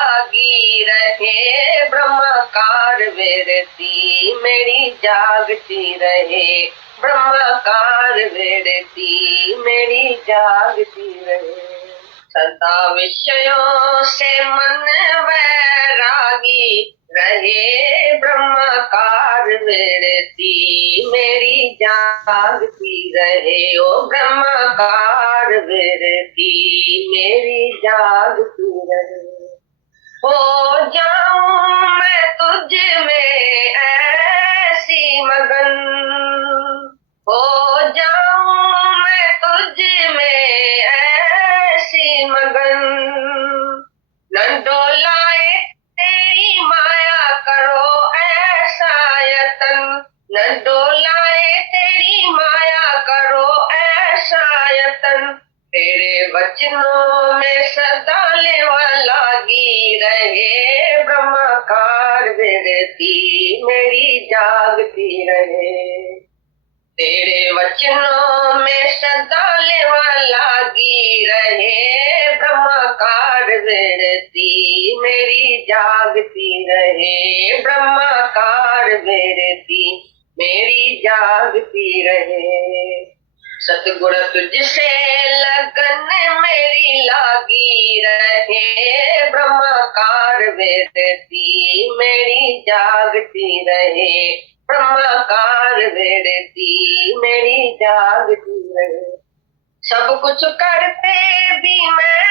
जागी रहे ब्रह्माकार वेरती मेरी जागती रहे ब्रह्माकार वेरती मेरी जागती रहे सदा विषयों से मन वैरागी रहे ब्रह्माकार वेरती मेरी जागती रहे ओ ब्रह्माकार वेरती मेरी जागती रहे हो जाऊं मैं तुझ में ऐसी मगन हो जाऊं मैं तुझ में ऐसी मगन न डोलाए तेरी माया करो ऐसा यतन न डोलाए तेरी माया करो ऐसा यतन तेरे वचनों में सदा लेवा लागी रहे ब्रह्माकार वेरती मेरी जागती रहे तेरे वचनों में सदा लेवा लागी रहे ब्रह्माकार वेरती मेरी जागती रहे ब्रह्माकार वेरती मेरी जागती रहे सतगुण तुझसे लगन मेरी लागी रहे ब्रह्माकार वेरती मेरी जागती रहे ब्रह्माकार वेरती मेरी जागती रहे सब कुछ करते भी मैं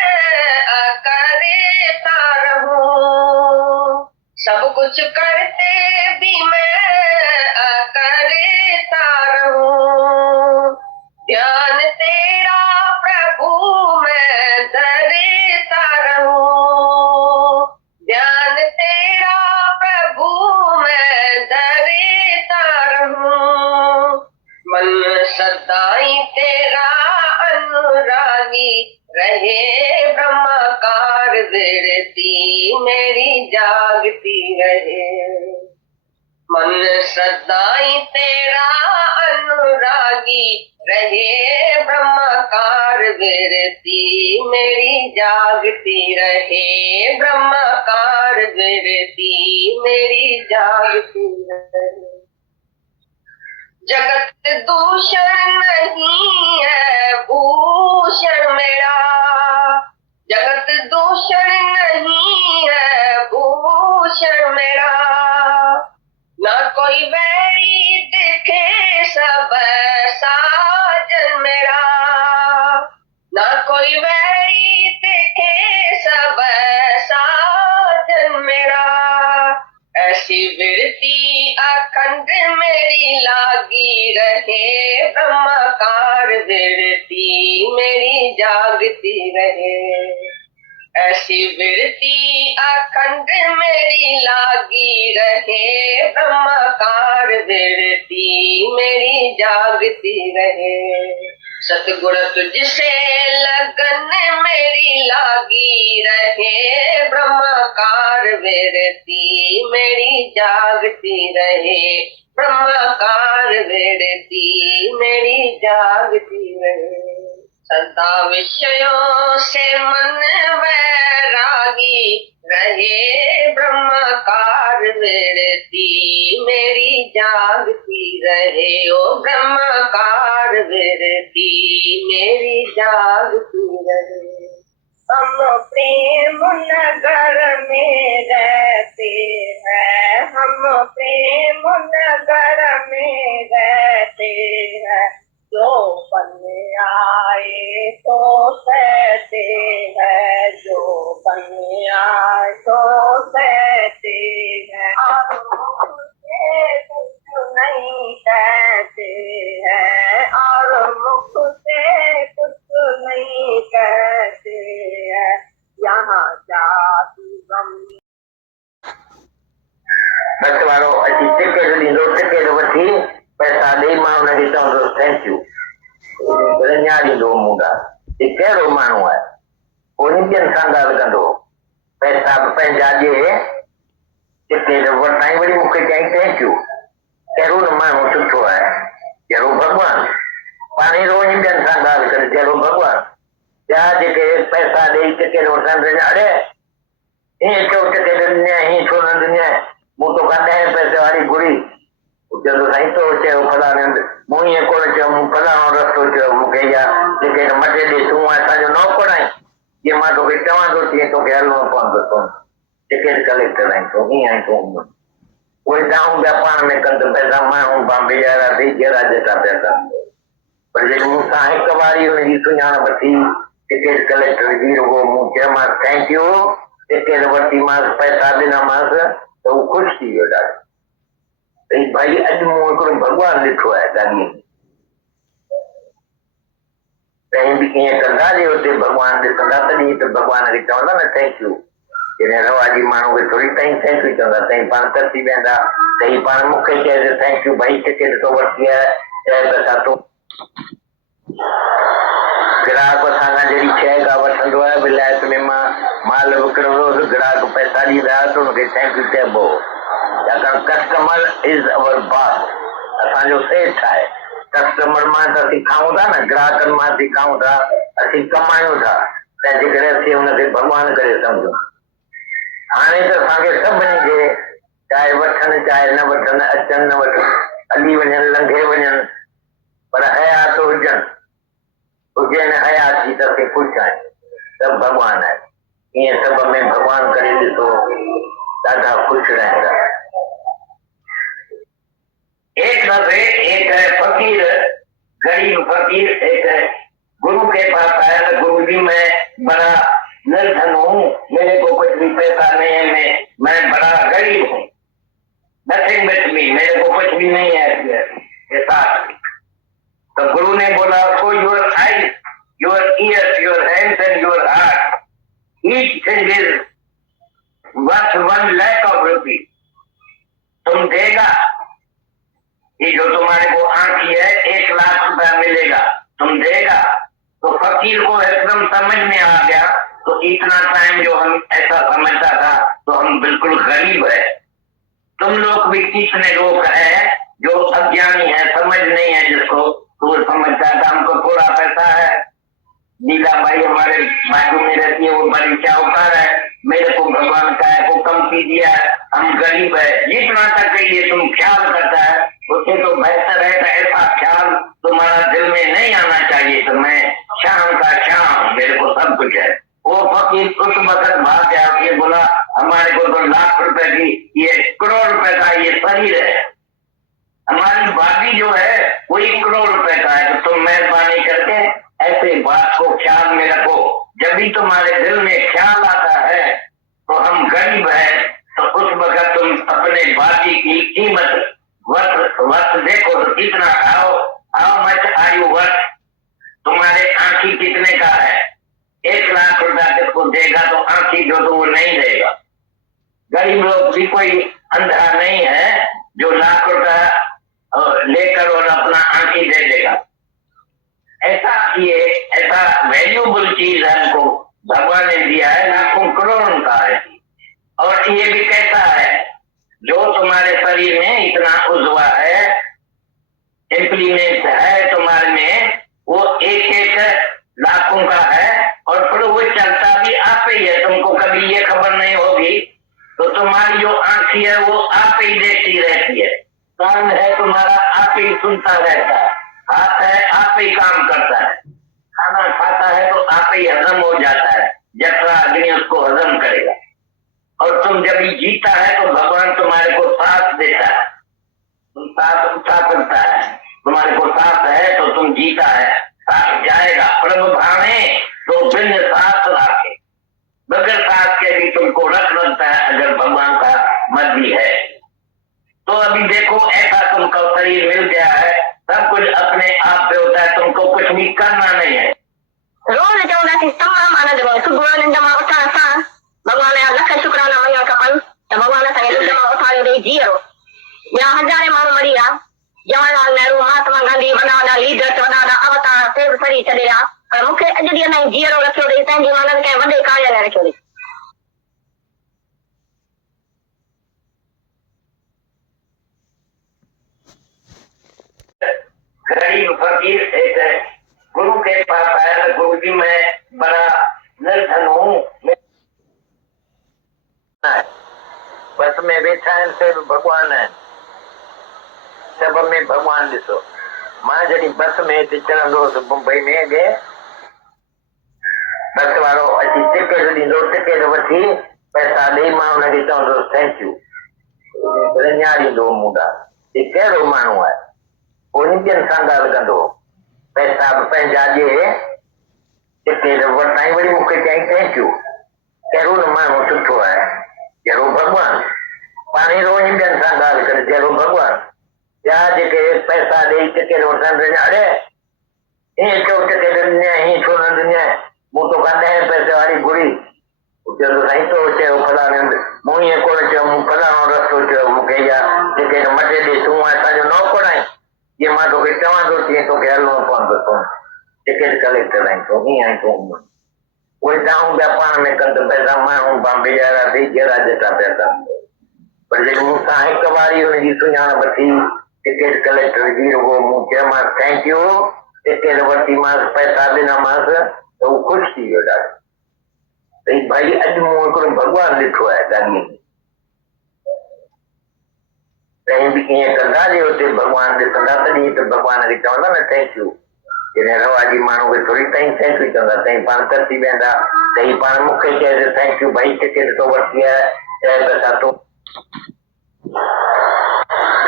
अकरता रहूं सब कुछ करते भी मैं अकरता रहूं ध्यान तेरा प्रभु मैं धरता रहूं ध्यान तेरा प्रभु मैं धरता रहूं मन सदाई तेरा अनुरागी रहे ब्रह्माकार वेरती मेरी जागती रहे मन सदाई तेरा अनुरागी रहे ब्रह्माकार वेरती मेरी जागती रहे ब्रह्माकार वेरती मेरी जागती रहे जगत दूषण नहीं है भूषण मेरा जगत दूषण नहीं है भूषण मेरा ना कोई वैरी दिखे सब साजन मेरा ना कोई वैरी दिखे सब साजन मेरा ऐसी विरती अखंड मेरी लागी रहे ब्रह्माकार विरती मेरी जागती रहे ऐसी विरती अखंड मेरी लागी रहे ब्रह्माकार विरती मेरी जागती रहे सतगुण तुझसे लगन मेरी लागी रहे ब्रह्माकार विरती मेरी जागती रहे ब्रह्माकार विरती मेरी जागती रहे सदा विषयों से मन वैरागी रहे ब्रह्माकार विरती मेरी जागती रहे ओ ब्रह्माकार विरती मेरी जागती रहे हम प्रेम नगर में रहते हैं हम प्रेम नगर में रहते हैं जो बन आए तो सहते हैं जो बन आए तो सहते हैं और मुख से कुछ नहीं कहते हैं और मुख से कुछ नहीं कहते हैं यहाँ जाति गम वारो अची टिकेट ॾींदो टिकेट वठी पैसा ॾेई मां हुनखे चवंदुसि थैंक यू न्या ॾींदो मूं ॾांहुं ही कहिड़ो माण्हू आहे पोइ ॿियनि सां ॻाल्हि कंदो पैसा बि पंहिंजा ॾिए टिकेट वरिताईं वरी मूंखे चयईं थैंक यू कहिड़ो न माण्हू सुठो आहे जहिड़ो भॻवानु पाण ई रोज़ ॿियनि सां ॻाल्हि करे जहिड़ो भॻवानु ॿिया जेके पैसा ॾेई टिकेट वठंदा आहिनि अड़े ईअं चओ टके दुनिया हीअं छो न दुनिया मूं तोखां 10 पैसे वारी घुरी चवंदो साईं तो चयो फलाणे मूं ईअं कोन चयो मूं फलाणो रस्तो चयो मूंखे इहा टिकेट मटे ॾे तूं असांजो नौकर आहीं जीअं मां तोखे चवां थो तीअं तोखे हलिणो पवंदो तूं टिकेट कलेक्टर आहीं तूं हीअं आहीं तूं उहे दाऊं पिया पाण में कनि त पैसा माण्हू बॉम्बे जा थी जहिड़ा जेका पिया कनि पर जॾहिं मूंसां हिकु वारी हुनजी सुञाणप थी टिकेट कलेक्टर जी रुॻो मूं चयोमांसि थैंक यू टिकेट वरितीमांसि पैसा ॾिनामांसि त हू ख़ुशि थी वियो ॾाढो भाई अॼु मूं हिकिड़ो भॻवानु ॾिठो आहे ॻाल्हि कहीं बि कीअं कंदा जे हुते भॻवानु ॾिसंदा तॾहिं त भॻवान खे चवंदा न थैंक यू जॾहिं रवाजी माण्हू खे थोरी तई थैंक यू चवंदा तई पाण तरसी वेंदा तई पाण मूंखे चए थैंक यू भाई टिकेट तो वरिती आहे चए पैसा तो ग्राहक असां खां जहिड़ी शइ का वठंदो आहे विलायत में मां माल विकिणंदो ग्राहक पैसा ॾींदा त हुनखे थैंक यू चइबो छाकाणि कस्टमर इज़ अवर बॉस असांजो सेठ आहे कस्टमर मां त असीं खाऊं था न ग्राहकनि मां असीं खाऊं था असीं कमायूं था तंहिंजे करे असीं हुनखे भॻवानु करे सम्झूं हाणे त असांखे सभिनी खे चाहे वठनि चाहे न वठनि अचनि न वठनि हली वञनि लंघे वञनि पर हयात हुजनि हुजनि हयात जी त असीं ख़ुशि आहियूं सभु भॻवानु आहे ईअं सभ में भॻवानु करे ॾिसो ॾाढा ख़ुशि रहंदा एक दफे एक फकीर गरीब फकीर एक गुरु के पास आया तो गुरु जी मैं बड़ा निर्धन हूँ मेरे को कुछ भी पैसा नहीं है मैं बड़ा गरीब हूँ नथिंग विथ मी मेरे को कुछ भी नहीं है के साथ तो गुरु ने बोला उसको your eyes your ears your hands and your heart each thing is worth 1 lakh of rupees तुम देगा ये जो तुम्हारे को आंखी है 1 लाख रुपया मिलेगा तुम देगा तो फकीर को एकदम समझ में आ गया तो इतना टाइम जो हम ऐसा समझता था तो हम बिल्कुल गरीब है तुम लोग भी कितने लोग हैं जो अज्ञानी है समझ नहीं है जिसको तो समझता था हमको थोड़ा पैसा है नीला भाई हमारे बाजू में रहती है वो बड़ी चाहकार है मेरे को भगवान का है को कम कीजिए हम गरीब है जितना तक ये तुम ख्याल करता है उससे तो बेहतर है कि ऐसा ख्याल तुम्हारा दिल में नहीं आना चाहिए तो मैं शाम का शाम मेरे को सब कुछ है वो फकीर उस वक्त भाग गया फिर बोला हमारे को तो लाख रुपए की ये करोड़ रुपए का ये शरीर है हमारी बाकी जो है वो 1 करोड़ रुपए का है तो तुम मेहरबानी करके ऐसे बात को ख्याल में रखो जब भी तुम्हारे दिल में ख्याल आता है तो हम गरीब है तो उस वक्त तुम अपने बाकी की कीमत वर्थ देखो तो कितना how much are you worth तुम्हारे आंखी कितने का है 1 लाख रुपया किसको देगा तो आंखी जो तो वो नहीं देगा गरीब लोग भी कोई अंधा नहीं है जो लाख रुपया लेकर और अपना आंखी दे देगा ऐसा वैल्यूबल चीज हमको भगवान ने दिया है लाखों करोड़ों का है और ये भी कहता है जो तुम्हारे शरीर में इतना उजवा है इम्प्लीमेंट है तुम्हारे में वो 1 लाखों का है और फिर वो चलता भी आप ही है तुमको कभी ये खबर नहीं होगी तो तुम्हारी जो आंखी है वो आप ही देखती रहती है कान है तुम्हारा आप ही सुनता रहता है हाथ है आप ही काम करता है खाना खाता है तो आप ही हजम हो जाता है जठरा अग्नि उसको हजम करेगा और तुम जब ही जीता है तो भगवान तुम्हारे को साथ देता है तुम साथ उठा सकता है तुम्हारे को साथ है तो तुम जीता है साथ जाएगा प्रभु भावे तो बिन साथ रखे बगैर साथ के भी तुमको रख लगता है अगर भगवान का मर्जी है तो अभी देखो ऐसा तुमको शरीर मिल गया है सब कुछ अपने आप पे होता है तुमको कुछ भी करना नहीं है रोज चौदह तमाम आनंद सुगुणानंद उठाना भगवान लख शुक्राना मया खपन तो भगवान उठाने ॾेई जीअरो या हज़ारे माण्हू मरी विया जवाहरलाल नेहरू महात्मा गांधी वॾा वॾा लीडर वॾा वॾा अवतार सभु सरी छॾिया पर मूंखे अॼु ॾींहं ताईं जीअरो रखियो अथई पंहिंजी माननि कंहिं वॾे कार्य लाइ रखियो अथई गरीब फकीर एक गुरु के पास आया तो गुरु जी मैं बड़ा निर्धन हूँ बस में वेठा आहिनि से बि भॻवान आहिनि, सभ में भॻवान ॾिसो। मां जॾहिं बस में हिते चढ़ंदो हुउसि मुंबई में अॻे, बस वारो अची टिकट ॾींदो, टिकट वठी पैसा ॾेई मां हुनखे चवंदुसि थैंक यू, ॾींदो मूं ॾांहुं, ही कहिड़ो माण्हू आहे। पोइ ॿियनि सां ॻाल्हि कंदो, पैसा बि पंहिंजा ॾिए, टिकट वरिताईं, वरी मूंखे चयईं थैंक यू। कहिड़ो न माण्हू सुठो आहे, जहिड़ो भॻवान। पाण ई रोज़ ॿियनि सां ॻाल्हि करे जहिड़ो भॻवान। ॿिया जेके पैसा ॾेई टिकट वठनि, अड़े हीअं छो टिकट ॾिनई, हीअं छो न ॾिनई, मूं तोखां 10 पैसे वारी घुरी, चवंदो साईं तो चयो फलाणे हंधि, मूं ईअं कोन चयो, मूं फलाणो रस्तो चयो, मूंखे इहा टिकट मटे ॾे, तूं असांजो नौकर आहीं, जीअं मां तोखे चवां थो तीअं तोखे हलणो पवंदो, तूं टिकट कलेक्टर आहीं, तूं हीअं आहीं, तूं उहे जाऊं पिया पाण में कनि त पैसा माण्हू बॉम्बे जा थी जहिड़ा जेतिरा पिया कनि। पर जॾहिं मूंसां हिकु वारी हुनजी सुञाणप थी टिकट कलेक्टर जी, रुॻो मूं चयोमांसि थैंक यू, टिकट वरितीमांसि, पैसा ॾिनामांसि, त हू ख़ुशि थी वियो ॾाढो। भाई अॼु मूं हिकिड़ो भॻवानु ॾिठो आहे गाॾीअ में। कहीं बि कीअं कंदा जे हुते भॻवानु ॾिसंदा तॾहिं त भॻवान खे चवंदा न थैंक यू। जॾहिं रवाजी माण्हू खे थोरी तई थैंक यू चवंदा, तई पाण तरसी वेंदा, तई पाण मूंखे चए थैंक यू भाई, टिकट तो वरिती आहे, 10 पैसा तो।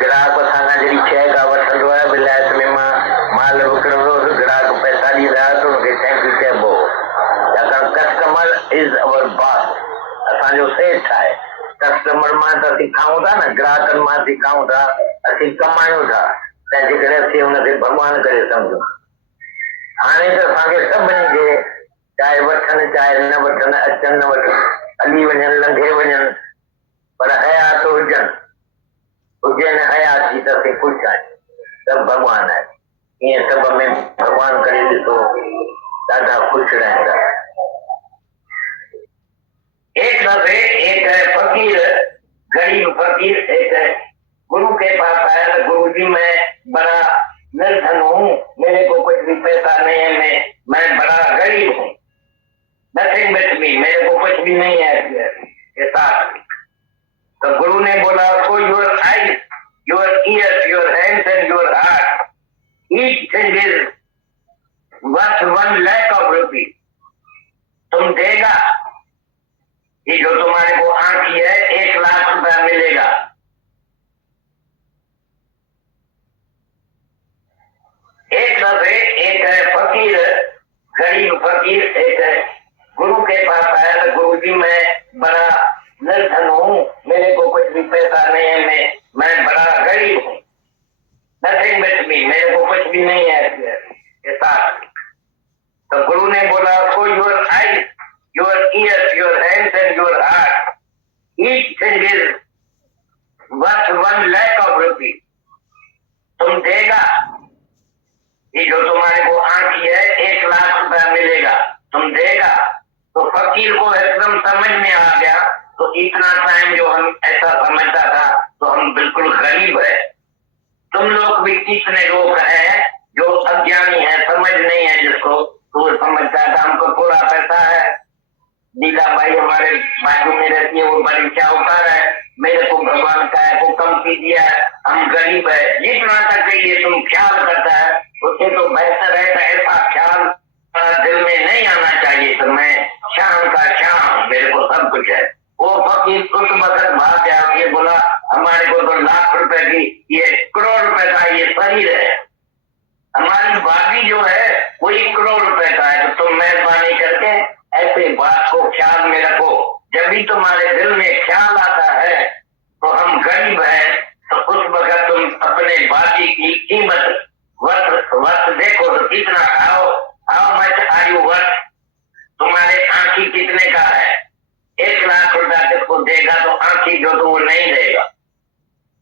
ग्राहक असां खां जॾहिं शइ का वठंदो आहे, विलायत में मां माल विकिणंदो हुउसि, ग्राहक पैसा ॾींदा त हुनखे थैंक यू चइबो, छाकाणि कस्टमर इज़ अवर बॉस, असांजो सेठ आहे। कस्टमर मां त असीं खाऊं था न, ग्राहकनि मां असीं खाऊं था, असीं कमायूं था, तंहिंजे करे असीं हुनखे भॻवान करे सम्झूं। हाणे त असांखे सभिनी खे चाहे वठनि चाहे न वठनि, अचनि न वठनि, हली वञनि लंघे वञनि, पर हयात हुजनि हयाती त असीं ख़ुशि आहियूं, सभु भॻवान आहे। ईअं सभ में भॻवान करे ॾिसो, ॾाढा ख़ुशि रहंदा। एक दफ़े एक फकीर, गरीब फकीर एक गुरु के पास आया तो गुरु जी मैं बड़ा निर्धन हूँ, मेरे को कुछ भी पैसा नहीं है, मैं बड़ा गरीब हूँ, नथिंग विथ मी, मेरे को कुछ भी नहीं है साथ। तो गुरु ने बोला उसको your eyes, your ears, your hands and your heart, each thing is worth 1 lakh of rupee, तुम देगा, ये जो तुम्हारे को आंखी है 1 लाख रुपया मिलेगा। एक दफे एक फकीर, गरीब फकीर एक गुरु के पास आया तो गुरु जी मैं बड़ा निर्धन हूँ, मेरे को कुछ भी पैसा नहीं है, मैं बड़ा गरीब हूँ, नथिंग विथ मी, मेरे को कुछ भी नहीं है साथ। तो गुरु ने बोला उसको your eyes, your ears, your hands and your heart, each thing is worth 1 lakh of rupee, तुम देगा, ये जो तुम्हारे को आंखी है 1 लाख रुपया मिलेगा, तुम देगा। तो फकीर को एकदम समझ में आ गया, तो इतना टाइम जो हम ऐसा समझता था तो हम बिल्कुल गरीब है। तुम लोग भी कितने लोग हैं जो अज्ञानी है, समझ नहीं है, जिसको तो समझता था हमको थोड़ा पैसा है, नीला भाई हमारे बाजू में रहती है, वो बड़ी चाहूकार है, मेरे को भगवान का है को कम कीजिए, हम गरीब है, जितना तक ये तुम ख्याल करता है उससे तो बेहतर है। ऐसा ख्याल दिल में नहीं आना चाहिए तो मैं शाम का शाम, मेरे को सब कुछ है। वो फकीर उस वक्त भाग गया, ये बोला हमारे को तो लाख रुपए की, ये करोड़ रुपए का ये शरीर है, हमारी बागी जो है वो 1 करोड़ रुपए का है, तो तुम मेहरबानी करके ऐसे बात को ख्याल में रखो। जब भी तुम्हारे दिल में ख्याल आता है तो हम गरीब हैं, तो उस वक्त तुम अपने बागी की कीमत वर्थ देखो तो कितना, how much are you worth, तुम्हारे आंखी कितने का है। 1 लाख रुपया जिसको देगा तो आंखी जो तो वो नहीं देगा।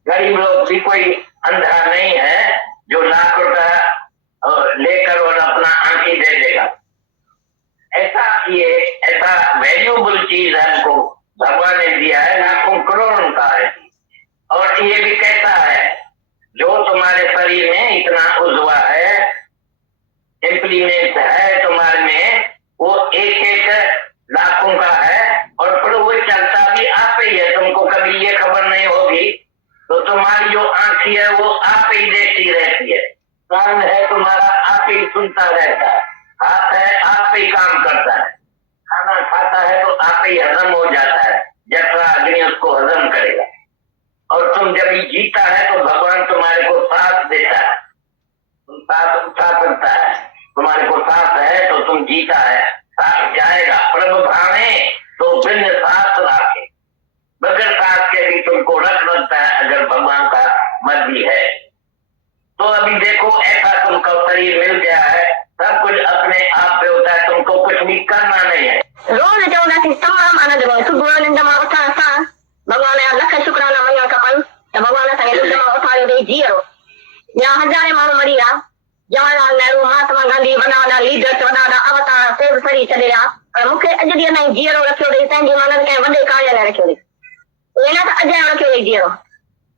गरीब लोग भी कोई अंधा नहीं है जो लाख रुपया लेकर और अपना आंखी दे देगा। ऐसा वैल्यूबल चीज हमको भगवान ने दिया है, लाखों करोड़ों का है। और ये भी कहता है जो तुम्हारे शरीर में इतना उज्वा है, इम्प्लीमेंट है तुम्हारे में, वो 1-1 लाखों का है, और फिर वो चलता भी आप होती है वो आप ही देखती रहती है। कान है तुम्हारा, आप ही सुनता रहता है। हाथ है, आप ही काम करता है। खाना खाता है तो आप ही हजम हो जाता है, जठरा अग्नि उसको हजम करेगा। और तुम जब ही जीता है तो भगवान तुम्हारे को सांस देता है, तुम सांस उठा सकता है। तुम्हारे को सांस है तो तुम जीता है। सांस जाएगा, प्रभु भावे तो बिन सांस रखे, बगैर सांस के भी तुमको रख सकता है अगर भगवान का मर्जी है तो। अभी देखो ऐसा तुमको शरीर मिल गया है, सब कुछ अपने आप पे होता है, तुमको कुछ भी करना नहीं है। रोज चौदह तमाम आनंद सुबह निंदमा उठा सा भगवान लख शुक्राना मया कपन भगवान संगे निंदमा उठायो दे जीरो या हजारे माण्हू मरी विया। जवाहरलाल नेहरू, महात्मा गांधी, वॾा वॾा लीडर्स, वॾा वॾा अवतार सभु सड़ी छॾिया, पर मूंखे अॼु ॾींहं ताईं जीअरो रखियो अथई, पंहिंजी माननि कंहिं वॾे कार्य लाइ रखियो अथई। इन त अॼु रखियो अथई जीअरो।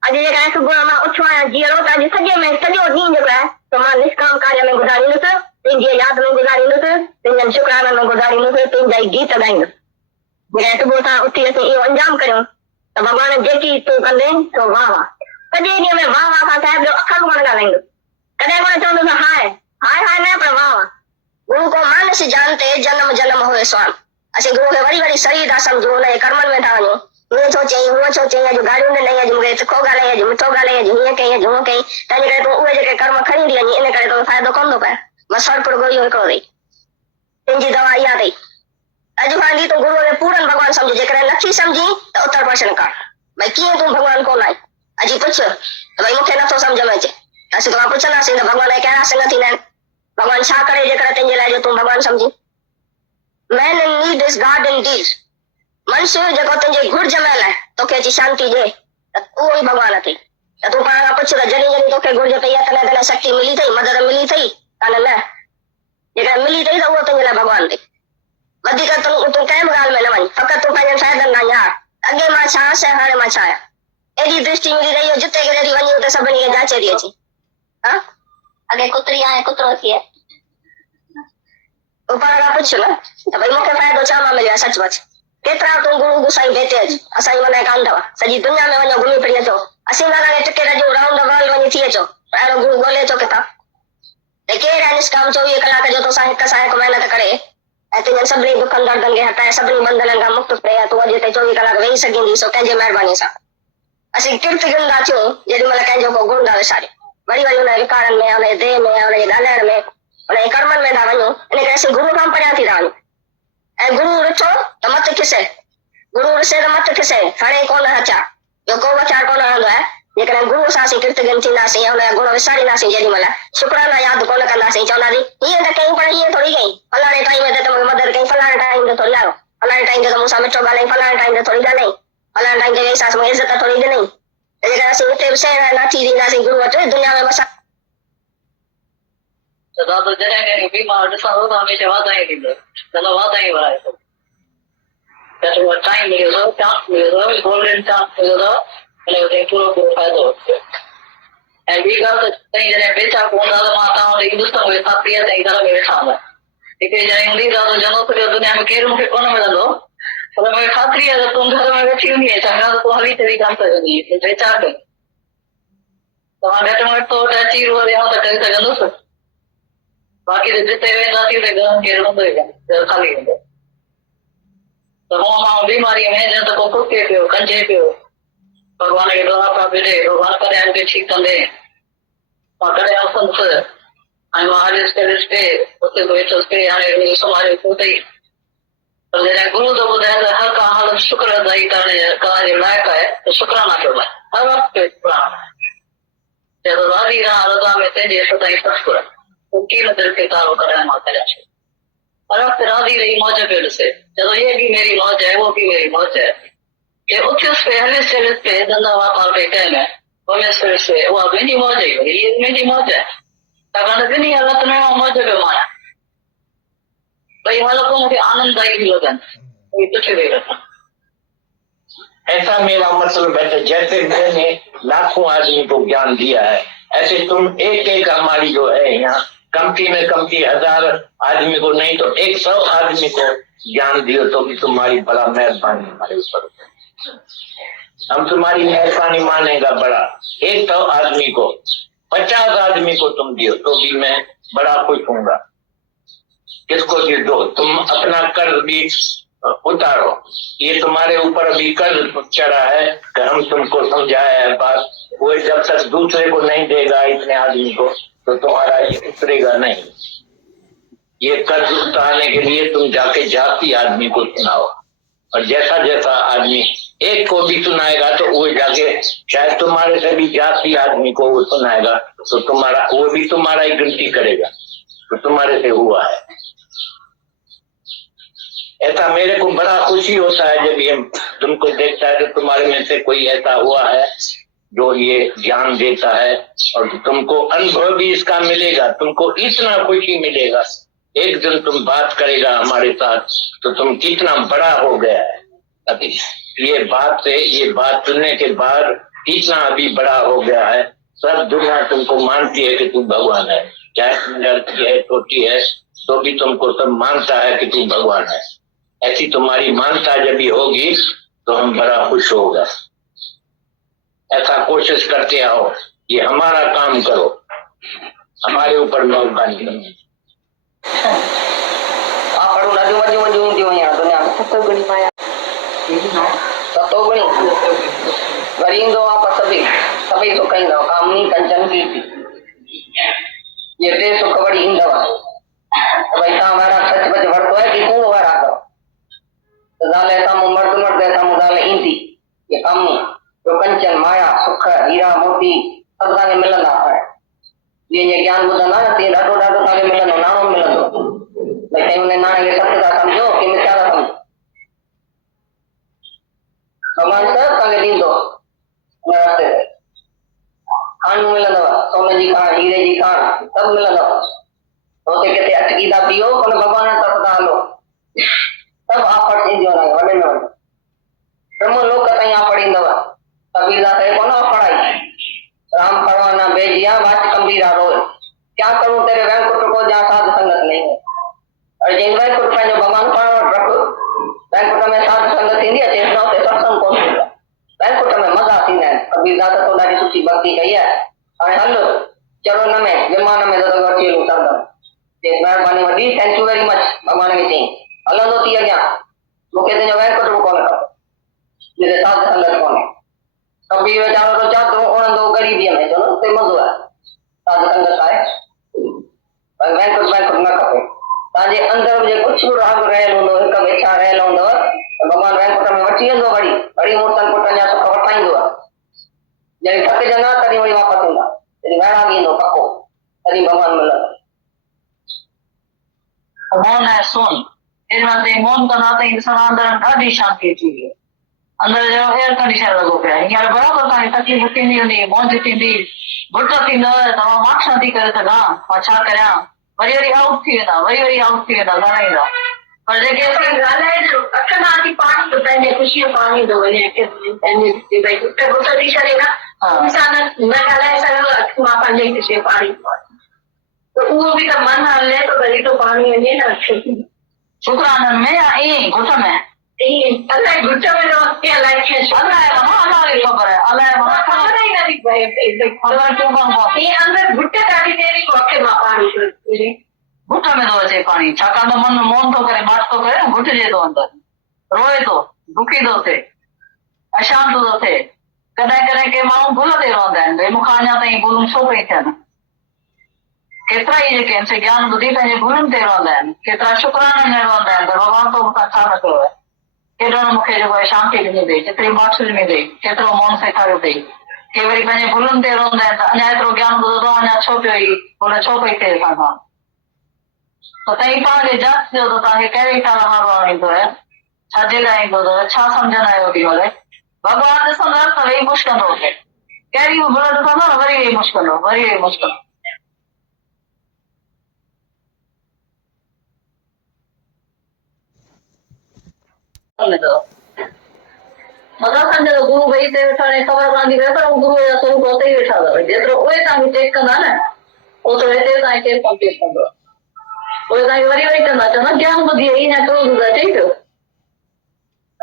अॼु जेकॾहिं सुबुह मां उथियो आहियां जीअरो त अॼु सॼे में सॼो ॾींहुं जेको आहे त मां निष्काम कार्य में गुज़ारींदुसि, पंहिंजी यादि में गुज़ारींदुसि, पंहिंजनि शुक्राननि में गुज़ारींदुसि, पंहिंजा ई गीत ॻाईंदुसि। जेकॾहिं सुबुह सां उथी असीं इहो अंजाम करियूं त भॻवान जेकी तूं कंदे सो वाह वाह। सॼे ॾींहं में वाह वाह खां साहिब जो अखर कोन ॻाल्हाईंदुसि, कॾहिं कोन चवंदुसि हाय हाय हाय न, पर वाह वाह। गुरु को मानस जानते जन्म जन्म हुए स्वाम। असीं गुरु खे वरी वरी शरीर था सम्झूं, हुनजे कर्मनि में था वञूं। हीअं छो चई, हूअं छो चई, अॼु गाॾियूं ॾिनई, अॼु मूंखे तिखो ॻाल्हाई, अॼु मिठो ॻाल्हाई, अॼु हीअं कई, अॼु हूअं कई, तंहिंजे करे तूं उहे जेके कर्म खणी थी वञी, इन करे तोखे फ़ाइदो कोन थो पए। बसि फर्क़ु रुॻो इहो हिकिड़ो अथई, तुंहिंजी दवा इहा अथई। अॼु खां तूं गुरू खे पूरन भॻवान सम्झ, जेकॾहिं नथी सम्झी त उत्तर प्रश्न कर, भई कीअं तूं भॻवान कोन आई। अॼु पुछ त भई मूंखे नथो सम्झ में अचे, असीं तव्हां पुछंदासीं त भॻवान जा कहिड़ा सिंग थींदा आहिनि, भॻवान छा करे जेकर तुंहिंजे लाइ जो तूं भॻवान सम्झी। Man in need is God in deed. मनुष्य जेको तुंहिंजे घुर्ज महिल आहे तोखे अची शांती ॾे त उहो ई भॻवान अथई। त तूं पाण खां पुछ त जॾहिं जॾहिं तोखे घुर्ज पई आहे तॾहिं तॾहिं शक्ति मिली अथई, मदद मिली अथई, कान न जेकॾहिं मिली अथई त उहो तुंहिंजे लाइ भॻवान अथई। वधीक तूं कंहिं बि ॻाल्हि में न वञ, फ़क़ति तूं पंहिंजनि फ़ाइदनि खां यार अॻे मां छा आहियां हाणे मां छा आहियां। एॾी दृष्टि मिली रही आहे, जिते किथे थी वञी उते सभिनी खे जांचे थी अची। हाँ अॻे कुतरी आहे कुतरो थी आहे, तूं पाण खां पुछ न त भई मूंखे फ़ाइदो छा मां मिलियो आहे। सचमुच केतिरा तूं गुरू गुसाई भेटे अच, असांजी मन कान अथव, सॼी दुनिया में वञो घुमी फिरी अचो, असीं तव्हांखे टिकेट ॾियूं राउंड द वर्ल्ड वञी थी अचो, अहिड़ो गुरू ॻोल्हे अचो किथां। केरु आहे निष्काम 24 कलाक जो तोसां हिक सां हिकु महिनत करे ऐं तुंहिंजनि सभिनी दुखनि दर्दनि खे हटाए सभिनी बंधननि खां मुक्त थिए, तूं अॼु हिते 24 कलाक वेही सघंदी सो कंहिंजे महिरबानी सां। असीं किर्त गिंदा थियूं जेॾी महिल कंहिंजो को गुण था विसारियूं, वरी वरी हुनजे विकारनि में, हुनजे देह में, हुनजे ॻाल्हाइण में, हुनजे कर्मनि में था वञूं। इन करे असीं गुरू खां परियां थी था वञूं। ऐं गुरू ॾिठो त मत खिसे, गुरू ॾिसे त मत खिसे, हाणे कोन हचा, ॿियो को वीचार कोन रहंदो आहे। जेकॾहिं गुरू सां असीं किर्त गिन थींदासीं ऐं हुनजा गुण विसारींदासीं, जेॾी महिल शुक्राना यादि कोन कंदासीं, चवंदासीं हीअं त कयूं पर हीअं थोरी कई, फलाणे टाइम ते त मूंखे मदद कई, फलाणे टाइम ते थोरी आयो, फलाणे टाइम ते त मूंसां मिठो ॻाल्हाई, फलाणे टाइम ते थोरी ॻाल्हाई, फलाणे टाइम ते वेहीसां मूंखे इज़त थोरी ॾिनई। जेकॾहिं असीं हिते बि सहण न थी ॾींदासीं गुरू वटि, दुनिया में बसि दादा जॾहिं कंहिंखे बीमार ॾिसंदो त हमेशह वाधायूं ॾींदो, चवंदो वाधायूं वराए थो, टाइम मिलियो अथव, चांस मिलियो अथव, गोल्डन चांस मिलियो अथव, हिन जो पूरो पूरो फ़ाइदो वठिजो। ऐं ॿी ॻाल्हि त तव्हीं जॾहिं बेचा हूंदा त मां तव्हां वटि ईंदुसि त मूंखे साथीअ ताईं घर में वेठा हूंदा। हिकिड़ी ॼणी हूंदी त चवंदो त दुनिया में केरु मूंखे कोन मिलंदो, पर मूंखे ख़ातिरी आहे त तूं घर में वेठी हूंदी आहीं, चङा त तूं हली चली कान सघंदी, बेचा कई तव्हां घटि में घटि तो वटि अची वियो त करे सघंदुसि। बाक़ी त जिते वेंदासीं उते घर केरु हूंदो ई कान, घर ख़ाली हूंदो। त हूअं माण्हू बीमारीअ में ॼण त को कुके पियो, कंजे पियो, भॻवान खे दुआ पिया भिड़े, भॻवान कॾहिं मूंखे ठीकु कंदे, मां कॾहिं उथंदुसि, ऐं मां हलियुसि करियुसि पे, उते वेठुसि पे, हाणे सुम्हारियो पियो अथई। पर जॾहिं गुरू थो ॿुधाए त हर का हाल शुक्र अदाई करण जे लाइक़ु आहे त शुक्राना कयो आहे, हर वक़्तु शुक्राना। चए थो राज़ी रहां रज़ा में तुंहिंजे हथ ताईं सतपुर, तूं कीअं दिलि खे तारो कराए मां करियां छो, हर वक़्तु राज़ी रही मौज पियो ॾिसे। चए थो ये भी मेरी मौज है, वो भी मेरी मौज है। ये उथियुसि पे, हलियुसि चलियुसि पे, धंधा वापार पे कयल घुमियुसि फिरियुसि पे, उहा मुंहिंजी मौज ई वरी, इहा मुंहिंजी मौज आहे, छाकाणि त ॿिन्ही हालत में मां मौज पियो माणियां। ॿई हालतूं मूंखे आनंददायी थी लॻनि, सुठी थी लॻनि। ऐसा मेरा मतलब है कि जैसे मैंने लाखों आदमी को ज्ञान दिया है, ऐसे तुम एक एक हमारी जो है यहाँ कमती में कमती 1000 आदमी को नहीं तो 100 आदमी को ज्ञान दियो तो भी तुम्हारी बड़ा मेहरबानी हमारे ऊपर। हम तुम्हारी मेहरबानी मानेगा बड़ा। एक तो आदमी को 50 आदमी को तुम दियो तो भी मैं बड़ा खुश हूँगा। किसको दो? तुम अपना कर्ज भी उतारो। ये तुम्हारे ऊपर अभी कर्ज चढ़ा है कि हम तुमको समझाया है बात, वो जब तक दूसरे को नहीं देगा इतने आदमी को तो तुम्हारा ये उतरेगा नहीं। ये कर्ज उतारने के लिए तुम जाके जाती आदमी को सुनाओ, और जैसा जैसा आदमी एक को भी सुनाएगा तो वो जाके शायद तुम्हारे से भी जाती आदमी को वो सुनाएगा तो तुम्हारा वो भी तुम्हारा ही गिनती करेगा तो तुम्हारे से हुआ है। ऐसा मेरे को बड़ा खुशी होता है जब ये तुमको देखता है तो तुम्हारे में से कोई ऐसा हुआ है जो ये ज्ञान देता है, और तुमको अनुभव भी इसका मिलेगा। तुमको इतना खुशी मिलेगा, एक दिन तुम बात करेगा हमारे साथ तो तुम कितना बड़ा हो गया है अभी। ये बात सुनने के बाद इतना अभी बड़ा हो गया है, सब दुनिया तुमको मानती है कि तू भगवान है, चाहे लड़की है छोटी है तो भी तुमको सब मानता है कि तू भगवान है। ऐसी तुम्हारी मानता जब भी होगी तो हम बड़ा खुश होगा। ऐसा कोशिश करते आओ, ये हमारा काम करो, हमारे ऊपर मेहरबानी करो। આપણું નજુ મજુ મજુ ઊંધી અહીંયા દુનિયા સતોગણી માયા સતોગણી ગરીંદો આપા સભી સભી તો કઈ દો કામની કંચન કીર્તિ ये दे तो कबड़ी इंदवा भाई ता हमारा सच बच वर्तो है कि कौन वारा दो तो जाले तम मर्द मर्द तम जाले इंदी ये काम जो कंचन माया सुख हीरा मोती सब जाने मिलना है। ये ज्ञान बुझना ना ते डाडो डाडो ताके मिलनो नानो मिलनो भाई कहीं उन्हें नाने के सत्य समझो कि मिथ्या समझो। भगवान सब ताके दिन दो रास्ते खान मिलनो सोने जी खान हीरे जी खान सब मिलनो तो ते कहते अटकी दा पियो कोन भगवान तरफ डालो सब आप पढ़ जो ना वने न ब्रह्म लोक कहीं आप पढ़ी दवा कबीर दास है कोन पढ़ाई राम परवाना भेजिया वाच कबीरा रोए क्या करूं तेरे वैकुंठ को जा साध संगत नहीं है। और जिन वैकुंठ पे जो भगवान पर रखो वैकुंठ में साध संगत थी है चेतना से सत्संग कोन होगा वैकुंठ में मजा थी है। कबीर दास तो ॾाढी सुठी भक्ति कही है। हाणे हल चलो न में विमान में तो वठी उतर दो जे मेहरबानी वडी थैंक यू वेरी मच भगवान के चई हलंदो थी अॻियां मूंखे तुंहिंजो वैकुंठ को कोन खपे जिते साध संगत कोन्हे। कबीर वीचारो तो चादरो ओढ़ंदो ग़रीबीअ में चलो ते मज़ो आहे साध संगत आहे पर वैकुंठ वैकुंठ न खपे। तव्हांजे अंदर जे कुछ बि राग रहियल हूंदो हिक इच्छा रहियल हूंदव त भॻवान वैकुंठ में वठी वेंदो वरी वरी मूर्तनि पुटनि जा सुख वठाईंदो आहे। जॾहिं थकिजंदा तॾहिं वरी वापसि ईंदा जॾहिं वैरागी ईंदो पको तॾहिं भॻवान मिलंदो। मौन है सुन इनमें से मौन करना तो इंसान अंदर ॾाढी शांति थी वई अंदर जो एयर कंडीशन लॻो पिया हींअर बराबरि तव्हांखे तकलीफ़ थींदी हूंदी मौज थींदी बुट थींदव तव्हां मां शांति करे सघां मां छा करियां वरी वरी आउट थी वेंदा वरी आउट थी वेंदा ॻाल्हाईंदा पर जेके असीं ॻाल्हाए अखंदा थी पाणी तो पंहिंजे ख़ुशीअ पाणी थो वञे पंहिंजी भई बुट थी छॾे न इंसान न ॻाल्हाए सघंदो अखि मां पंहिंजे ई ख़ुशीअ पाणी तो उहो बि त मन हले तो वरी तो पाणी वञे न शुक्राननि में या ईअं घुट में अलाए घुट में रोके अलाए ख़बर है अलाए खबर ही नथी पए अंदर घुट ॾाढी देरी को अखे मां पाणी घुट में थो अचे पाणी छाकाणि त मन मौन थो करे माठ थो करे घुटजे थो अंदर रोए थो दुखी थो थिए अशांत थो थिए कॾहिं कॾहिं के माण्हू भुल ते रहंदा आहिनि भई मूंखां अञा ताईं भुलूं छो पई थियनि केतिरा ई जेके आहिनि से ज्ञान ॿुधी पंहिंजे भुलनि ते रहंदा आहिनि केतिरा शुक्राननि में रहंदा आहिनि त भॻवान तो मूंखां छा न कयो आहे केतिरो न मूंखे जेको आहे शांती ॾिनी अथई केतिरी माठ ॾिनी अथई केतिरो मौन सेखारियो अथई के वरी पंहिंजे भुलनि ते रहंदा आहिनि त अञा एतिरो ज्ञान ॿुधो अथव अञा छो पियो ई भुल छो पई थिए असां खां त तव्हीं पाण खे जांच कयो त तव्हांखे कहिड़ी तरह हारो ईंदो आहे छाजे लाइ ईंदो अथव छा सम्झंदा आहियो ओॾी महिल भॻवान ॾिसंदव त वेही मुश्किल कहिड़ी बि भुल ॾिसंदव वरी वेही मुश्किल मथां सम्झो गुरू भई हिते वेठा आहिनि ख़बर कान थी पए पर गुरू जा स्वरूप उते ई वेठा अथव जेतिरो उहे तव्हांखे चेक कंदा न ओतिरो हिते तव्हांखे केरु कोन चेक कंदो उहे तव्हांखे वरी कंदा चवंदा ज्ञान ॿुधी न करो चई पियो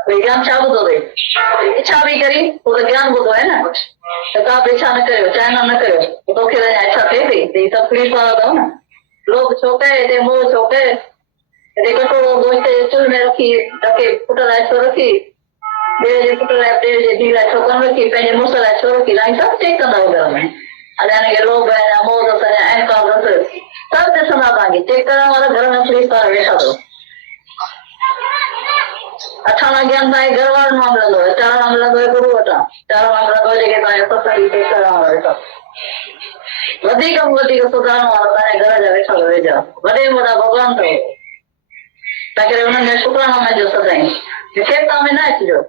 ज्ञान छा ॿुधो अथई इच्छा बि करी पोइ त ज्ञान ॿुधो आहे न त तव्हां बि इच्छा न करियो चाइना न करियो तोखे त इच्छा थिए पई त हीअ तकलीफ़ वारो अथव न लोभ छो कए हिते मोह छो कए हिते कटोरो दोस्त चुल्ह में रखी टके पुट लाइ छो रखी ॿिए जे पुट लाइ ॿिए जे धीउ लाइ छो कोन रखी पंहिंजे मुड़ुस लाइ छो रखी तव्हां सभु चेक कंदव घर में अञा हिनखे लोभ आहे या मोह अथसि या अहंकार अथसि सभु ॾिसंदा तव्हांखे चेक करण वारा घर में पुलिस वारा वेठा अथव अठाणा ज्ञान तव्हांजे घर वारनि मां मिलंदव चारणा मिलंदव गुरू वटां चारणा मिलंदव जेके तव्हांजे सत्संग चेक करण वारा वेठा वधीक में वधीक सुधारण वारा तव्हांजे घर जा वेठा वेझा वॾे में वॾा भॻवान अथव तंहिं करे हुननि में शुकराना मञिजो सदाईं विशेषता में न अचिजो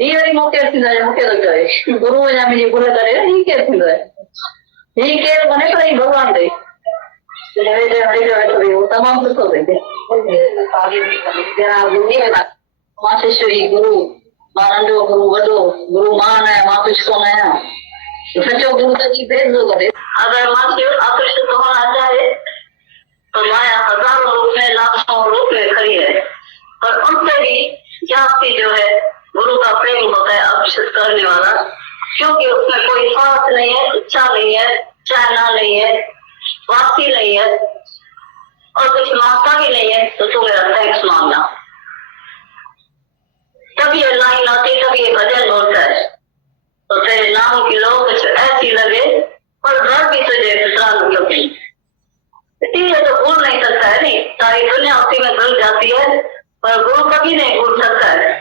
हीअ वरी मूंखे थींदो आहे मूंखे थो चवे गुरू अञा मुंहिंजी भुल करे हीअ केरु थींदो आहे हीअ केरु कोन्हे पर हीअ भॻवान अथई तमामु सुठो अथई मां शिष्य गुरू मां नंढो गुरू वॾो गुरू मां न आहियां मां कुझु कोन आहियां सचो गुरू त जी भेद थो करे अगर मां आकर्षित होना चाहे तो माया हजारों रूप में लाखों रूप में खड़ी है पर उनसे भी जाति जो है गुरु का प्रेम होता है आकर्षित करने वाला क्योंकि उसमें कोई स्वार्थ नहीं है इच्छा नहीं है चाहना नहीं है वासी नहीं है और कुछ मांगता भी नहीं है तो तू मेरा थैंक्स मांगना तभी ये लाइन आती तभी ये भजन होता है तो तेरे नाम की लोग ऐसी लगे पर घर भी तुझे विश्राम क्योंकि इसीलिए तो भूल नहीं सकता है नहीं सारी दुनिया उसी में भूल जाती है पर गुरु कभी नहीं भूल सकता है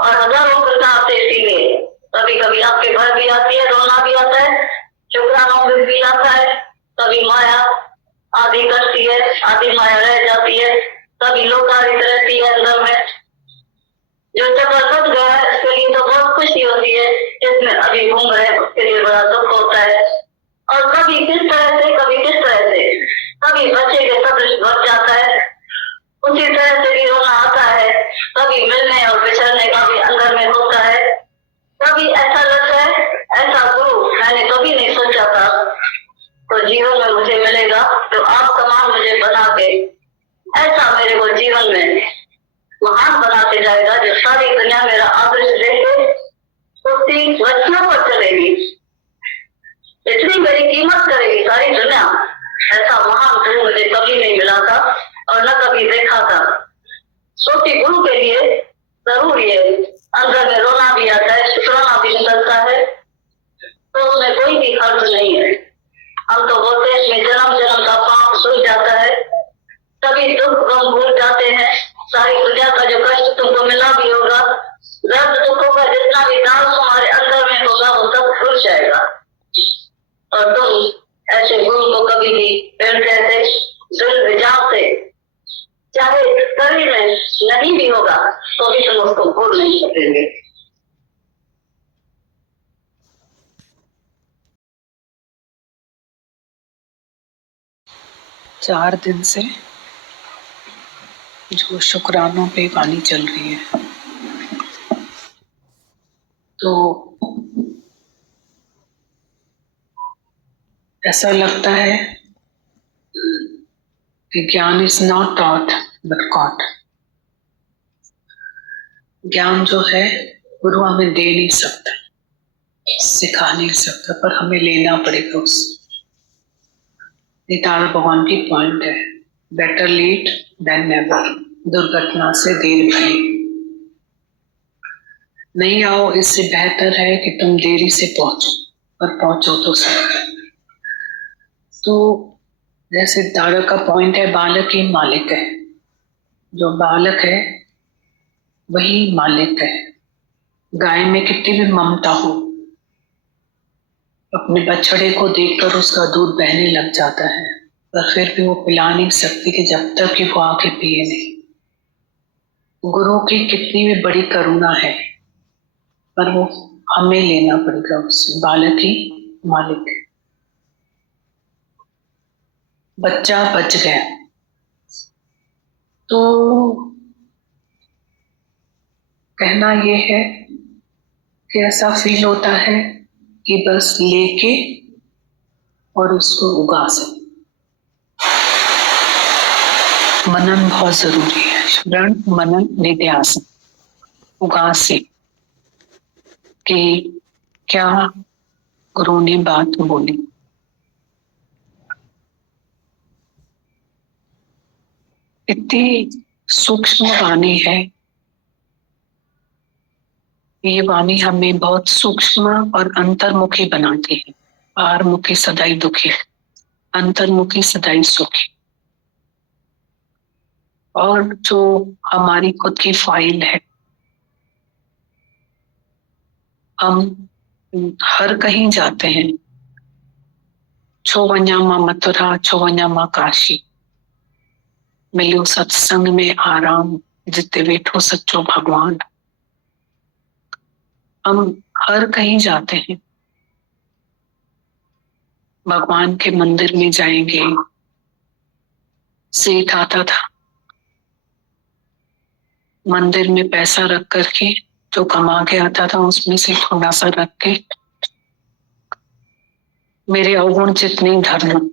और हजारों प्रकार से इसीलिए कभी कभी आपके घर भी आती है रोना भी आता है शुक्राना भी आता है कभी माया आधी करती है आधी माया रह जाती है कभी लोकारित रहती है अंदर में जो जबरदस्त गया है उसके लिए तो बहुत खुशी होती है जिसमें अभी घूम रहे हैं उसके लिए बड़ा दुख होता है और कभी किस तरह से कभी किस तरह से कभी बच्चे के सदृश बच जाता है उसी तरह से भी रोना आता है कभी मिलने और बिछड़ने का भी अंदर में होता है कभी ऐसा लगता है ऐसा गुरु मैंने कभी नहीं सोचा था तो जीवन में मुझे मिलेगा तो आप समान मुझे बना के ऐसा मेरे को जीवन में महान बनाते जाएगा जो सारी दुनिया मेरा आदर्श देखे उसकी वचनों पर चलेगी इतनी मेरी कीमत करेगी सारी दुनिया ऐसा महान गुरु मुझे कभी नहीं मिला था और न कभी देखा था क्योंकि गुरु के लिए जरूरी है अंदर में रोना भी आता है शुक्राना भी निकलता है तो उसमें कोई भी खर्च नहीं है हम तो बोलते हैं इसमें जन्म जन्म का पाप सूझ जाता है तभी दुख गम भूल जाते हैं सारी दुनिया का जो कष्ट तुमको मिला भी होगा दर्द दुखों का जितना भी दाग तुम्हारे अंदर में होगा वो सब भूल जाएगा और तुम ऐसे गुरु को कभी भी प्रेम से दिल विचार से चाहे शरीर में नहीं भी होगा तो भी तुम उसको भूल नहीं सकेंगे। चार दिन से जो शुक्रानों पे वाणी चल रही है तो ऐसा लगता है कि ज्ञान is not taught but caught. ज्ञान जो है गुरु हमें दे नहीं सकता, सिखा नहीं सकता, पर हमें लेना पड़ेगा उससे। ये तारा भगवान की पॉइंट है, बेटर लेट देन नेवर। दुर्घटना से देर भली, नहीं आओ इससे बेहतर है कि तुम देरी से पहुंचो, पर पहुंचो तो सही। तो जैसे तारा का पॉइंट है, बालक ही मालिक है। जो बालक है वही मालिक है। गाय में कितनी भी ममता हो, अपने बछड़े को देखकर उसका दूध बहने लग जाता है, पर फिर भी वो पिला नहीं सकती कि जब तक कि वो आके पिए नहीं। गुरु की कितनी भी बड़ी करुणा है, पर वो हमें लेना पड़ेगा उससे। बालक ही मालिक है। बच्चा बच गया तो कहना ये है कि ऐसा फील होता है कि बस लेके और उसको उगा सके। मनन बहुत जरूरी है। श्रवण मनन निध्यासन। उगासे कि क्या गुरु ने बात बोली। इतनी सूक्ष्म वाणी है ये वाणी, हमें बहुत सूक्ष्म और अंतर्मुखी बनाती है। बाहरमुखी सदाई दुखी, अंतर्मुखी सदाई सुखी। और जो हमारी खुद की फाइल है, हम हर कहीं जाते हैं, छो वञा मां मथुरा, छो वञा मां काशी, मिलियो सत्संग में आराम, जिते वेठो सच्चो भगवान। हम हर कहीं जाते हैं, भगवान के मंदिर में जाएंगे। सेठ आता था, मंदिर में पैसा रख करके जो कमा के आता था उसमें से थोड़ा सा रख के मेरे अवगुण जितने धर्म।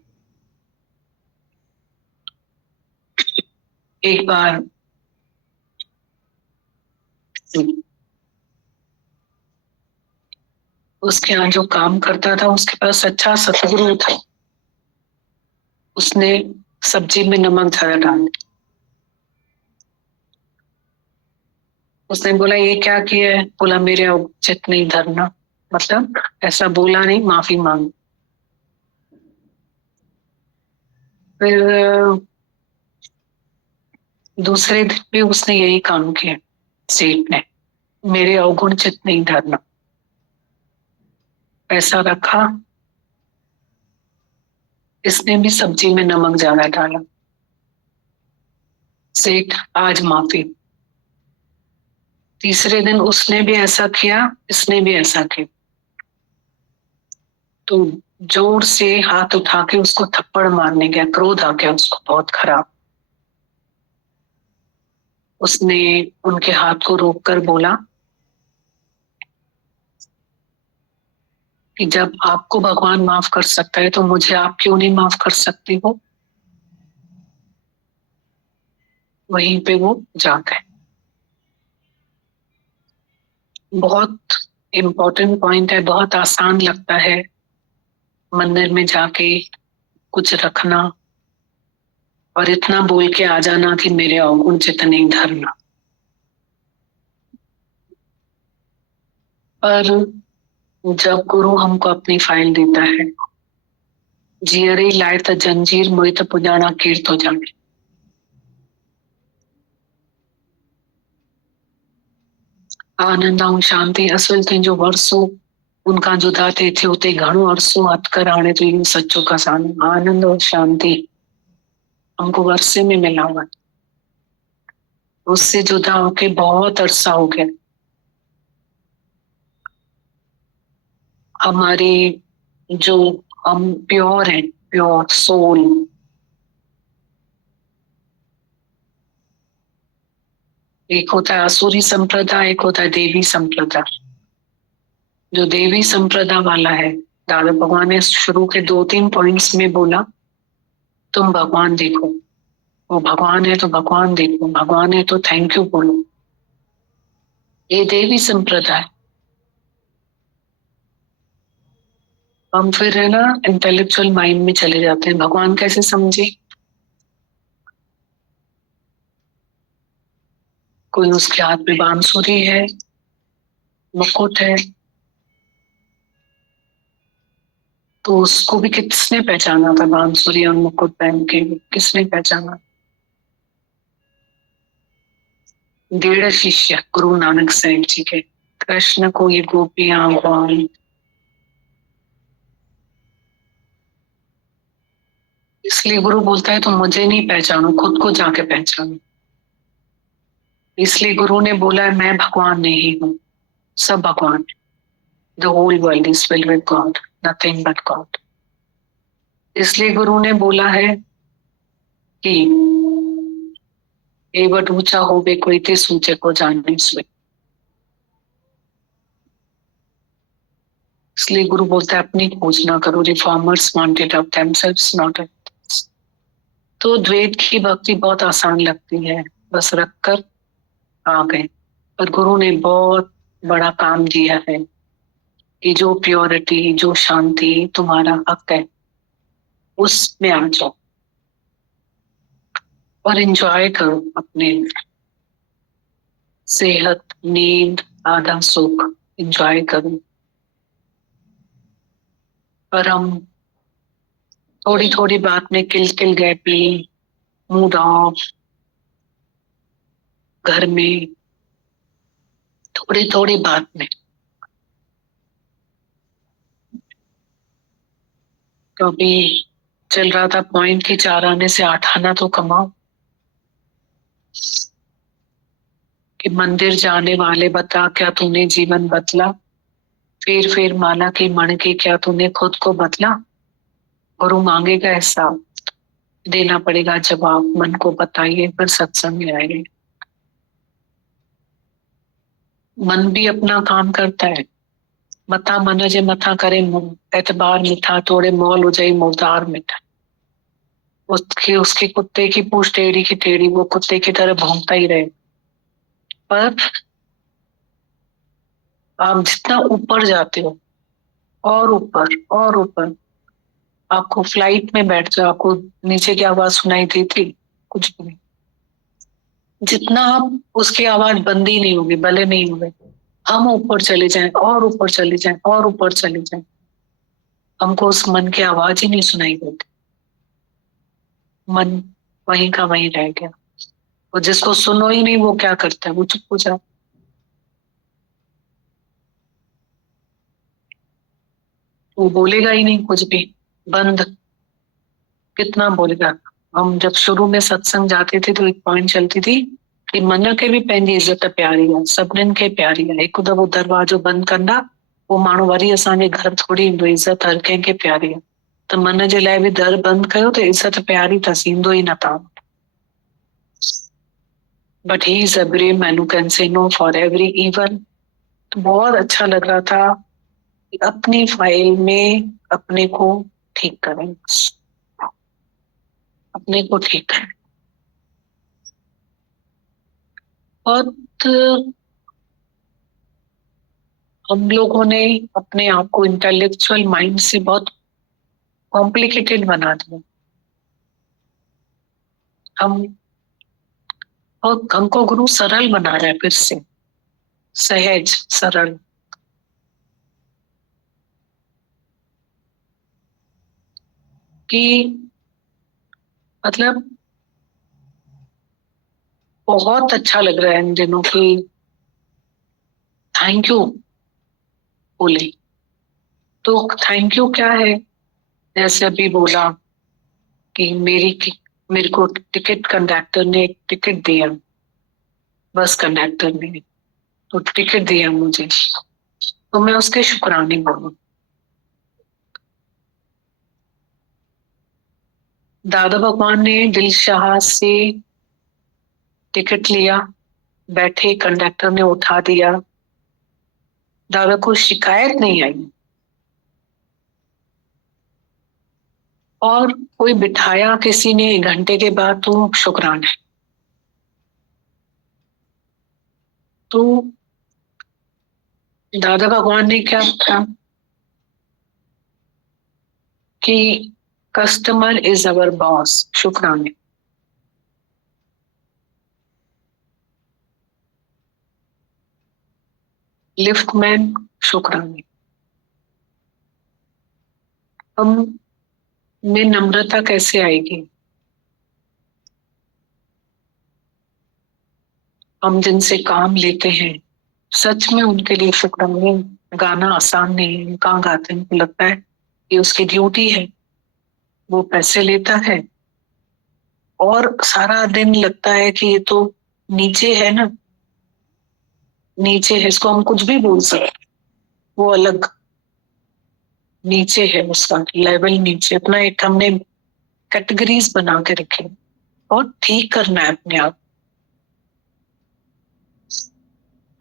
एक बार उसके यहाँ जो काम करता था उसके पास अच्छा सतगुरु था। उसने सब्जी में नमक ज्यादा डाल दिया। उसने बोला ये क्या किया है? बोला मेरे उचित नहीं धरना, मतलब ऐसा बोला नहीं, माफी मांग। फिर दूसरे दिन भी उसने यही काम किया। सेठ ने मेरे अवगुण चित नहीं धरना, पैसा रखा, इसने भी सब्जी में नमक ज्यादा डाला। सेठ आज माफी। तीसरे दिन उसने भी ऐसा किया, इसने भी ऐसा किया। तो जोर से हाथ उठा के उसको थप्पड़ मारने गया, क्रोध आ गया उसको बहुत खराब। उसने उनके हाथ को रोककर बोला कि जब आपको भगवान माफ कर सकता है तो मुझे आप क्यों नहीं माफ कर सकती हो? वहीं पे वो जा गए। बहुत इम्पोर्टेंट पॉइंट है, बहुत आसान लगता है मंदिर में जाके कुछ रखना और इतना बोल के आ जाना कि मेरे अवगुण चित नहीं धरना। पर जब गुरु हमको अपनी फाइल देता है, जियरे लाए त जंजीर मुई त पुजाना कीर तो जाने। आनंद ऐं शांति असुल तुंहिंजो वरसो उनका जुदा थे थियो ते घणो अरसो हथ कर हाणे तो यूं सच्चो खजानो। आनंद और शांति हमको वर्षे में मिला हुआ, उससे जुदा होके बहुत अरसा हो गया। हमारी जो हम प्योर है, प्योर सोल, एक होता है असुरी संप्रदाय, एक होता है देवी संप्रदाय। जो देवी संप्रदाय वाला है, दादा भगवान ने शुरू के 2-3 पॉइंट्स में बोला तुम भगवान देखो, वो भगवान है तो भगवान देखो, भगवान है तो थैंक यू बोलो। ये देवी संप्रदाय। हम फिर है ना इंटेलेक्चुअल माइंड में चले जाते हैं, भगवान कैसे समझे? कोई उसके हाथ में बांसुरी है, मुकुट है, तो उसको भी किसने पहचाना था? बांसुरी और मुकुट पहन के किसने पहचाना? 1.5 शिष्य गुरु नानक साहिब जी के। कृष्ण को ये गोपियां ग्वाल, इसलिए गुरु बोलता है तुम मुझे नहीं पहचानो, खुद को जाके पहचानो। इसलिए गुरु ने बोला है मैं भगवान नहीं हूं, सब भगवान। The whole world is filled with God, nothing but God. इसलिए गुरु ने बोला है कि ए बट ऊंचा होवे कोई ते ऊंचे को जानने सुए। इसलिए गुरु बोलता है अपनी खोज ना करो, reformers wanted of themselves not of. तो द्वैत की भक्ति बहुत आसान लगती है, बस रखकर आ गए। पर गुरु ने बहुत बड़ा काम दिया है कि जो प्योरिटी, जो शांति तुम्हारा हक है, उसमें आ जाओ और एंजॉय करो अपने सेहत, नींद, आधा सुख एंजॉय करो। पर हम थोड़ी थोड़ी बात में किल गए, पी मूड ऑफ, घर में थोड़ी थोड़ी बात में। तो अभी चल रहा था पॉइंट की 4 आने से 8 आना तो कमाओ। कि मंदिर जाने वाले बता, क्या तूने जीवन बदला? फिर माला की मण के, क्या तूने खुद को बदला? गुरु मांगेगा हिसाब, देना पड़ेगा जवाब। मन को बताइए, फिर सत्संग में आएंगे। मन भी अपना काम करता है। मथा मन जे मथा करे एतबार मिठा, थोड़े मौल हो जाए मुर्दार मिठा। उसके कुत्ते की पूछ टेढ़ी की टेढ़ी, वो कुत्ते की तरह भौंकता ही रहे। पर आप जितना ऊपर जाते हो, और ऊपर और ऊपर, आपको फ्लाइट में बैठ जाओ, आपको नीचे की आवाज सुनाई देती? कुछ भी नहीं। जितना आप उसकी आवाज बंद ही नहीं होगी, भले नहीं होगी। हम ऊपर चले जाएं और ऊपर चले जाएं और ऊपर चले जाएं, हमको उस मन की आवाज ही नहीं सुनाई देती। मन वहीं का वहीं रह गया। और जिसको सुनो ही नहीं, वो क्या करता है? वो चुप हो जाता। वो बोलेगा ही नहीं कुछ भी, बंद। कितना बोलेगा? हम जब शुरू में सत्संग जाते थे तो एक पॉइंट चलती थी कि मन के भी पंहिंजी इज्जत प्यारी है, सभिनीनि खे प्यारी है। हिकु दफ़ो दरवाजो बंदि कंदा, वो माण्हू वरी असांजे घर थोड़ी ईंदो। इज्जत हर कंहिंखे प्यारी आहे। त मन जे लाइ बि दर बंदि कयो त इज्जत प्यारी अथसि, ईंदो ई न तव्हां। But he is a brave man who can say no for every even. तो बहुत अच्छा लग रहा था कि अपनी फाइल में अपने को ठीक करें, अपने को ठीक करें। और हम लोगों ने अपने आप को इंटेलेक्चुअल माइंड से बहुत कॉम्प्लिकेटेड बना दिया। हमको गुरु सरल बना रहा है, फिर से सहज सरल। कि मतलब बहुत अच्छा लग रहा है इन दिनों की थैंक यू बोले। तो थैंक यू क्या है? जैसे अभी बोला कि मेरे को टिकट कंडक्टर ने एक टिकट दिया, बस कंडक्टर ने तो टिकट दिया मुझे, तो मैं उसके शुक्राने बोलूं। दादा भगवान ने दिलशाह से टिकट लिया, बैठे, कंडक्टर ने उठा दिया, दादा को शिकायत नहीं आई। और कोई बिठाया किसी ने 1 घंटे के बाद, तो शुक्राना। तो दादा भगवान ने क्या कहा कि कस्टमर इज अवर बॉस, शुक्राने। लिफ्टमैन, शुक्राने। हम में नम्रता कैसे आएगी? हम जिनसे काम लेते हैं, सच में उनके लिए शुक्राने गाना आसान नहीं है। कहाँ गाते हैं? लगता है कि उसकी ड्यूटी है, वो पैसे लेता है। और सारा दिन लगता है कि ये तो नीचे है ना, नीचे है, इसको हम कुछ भी बोल सकते, वो अलग नीचे है, उसका लेवल नीचे। अपना एक हमने कैटेगरीज बना के रखे और ठीक करना है अपने आप।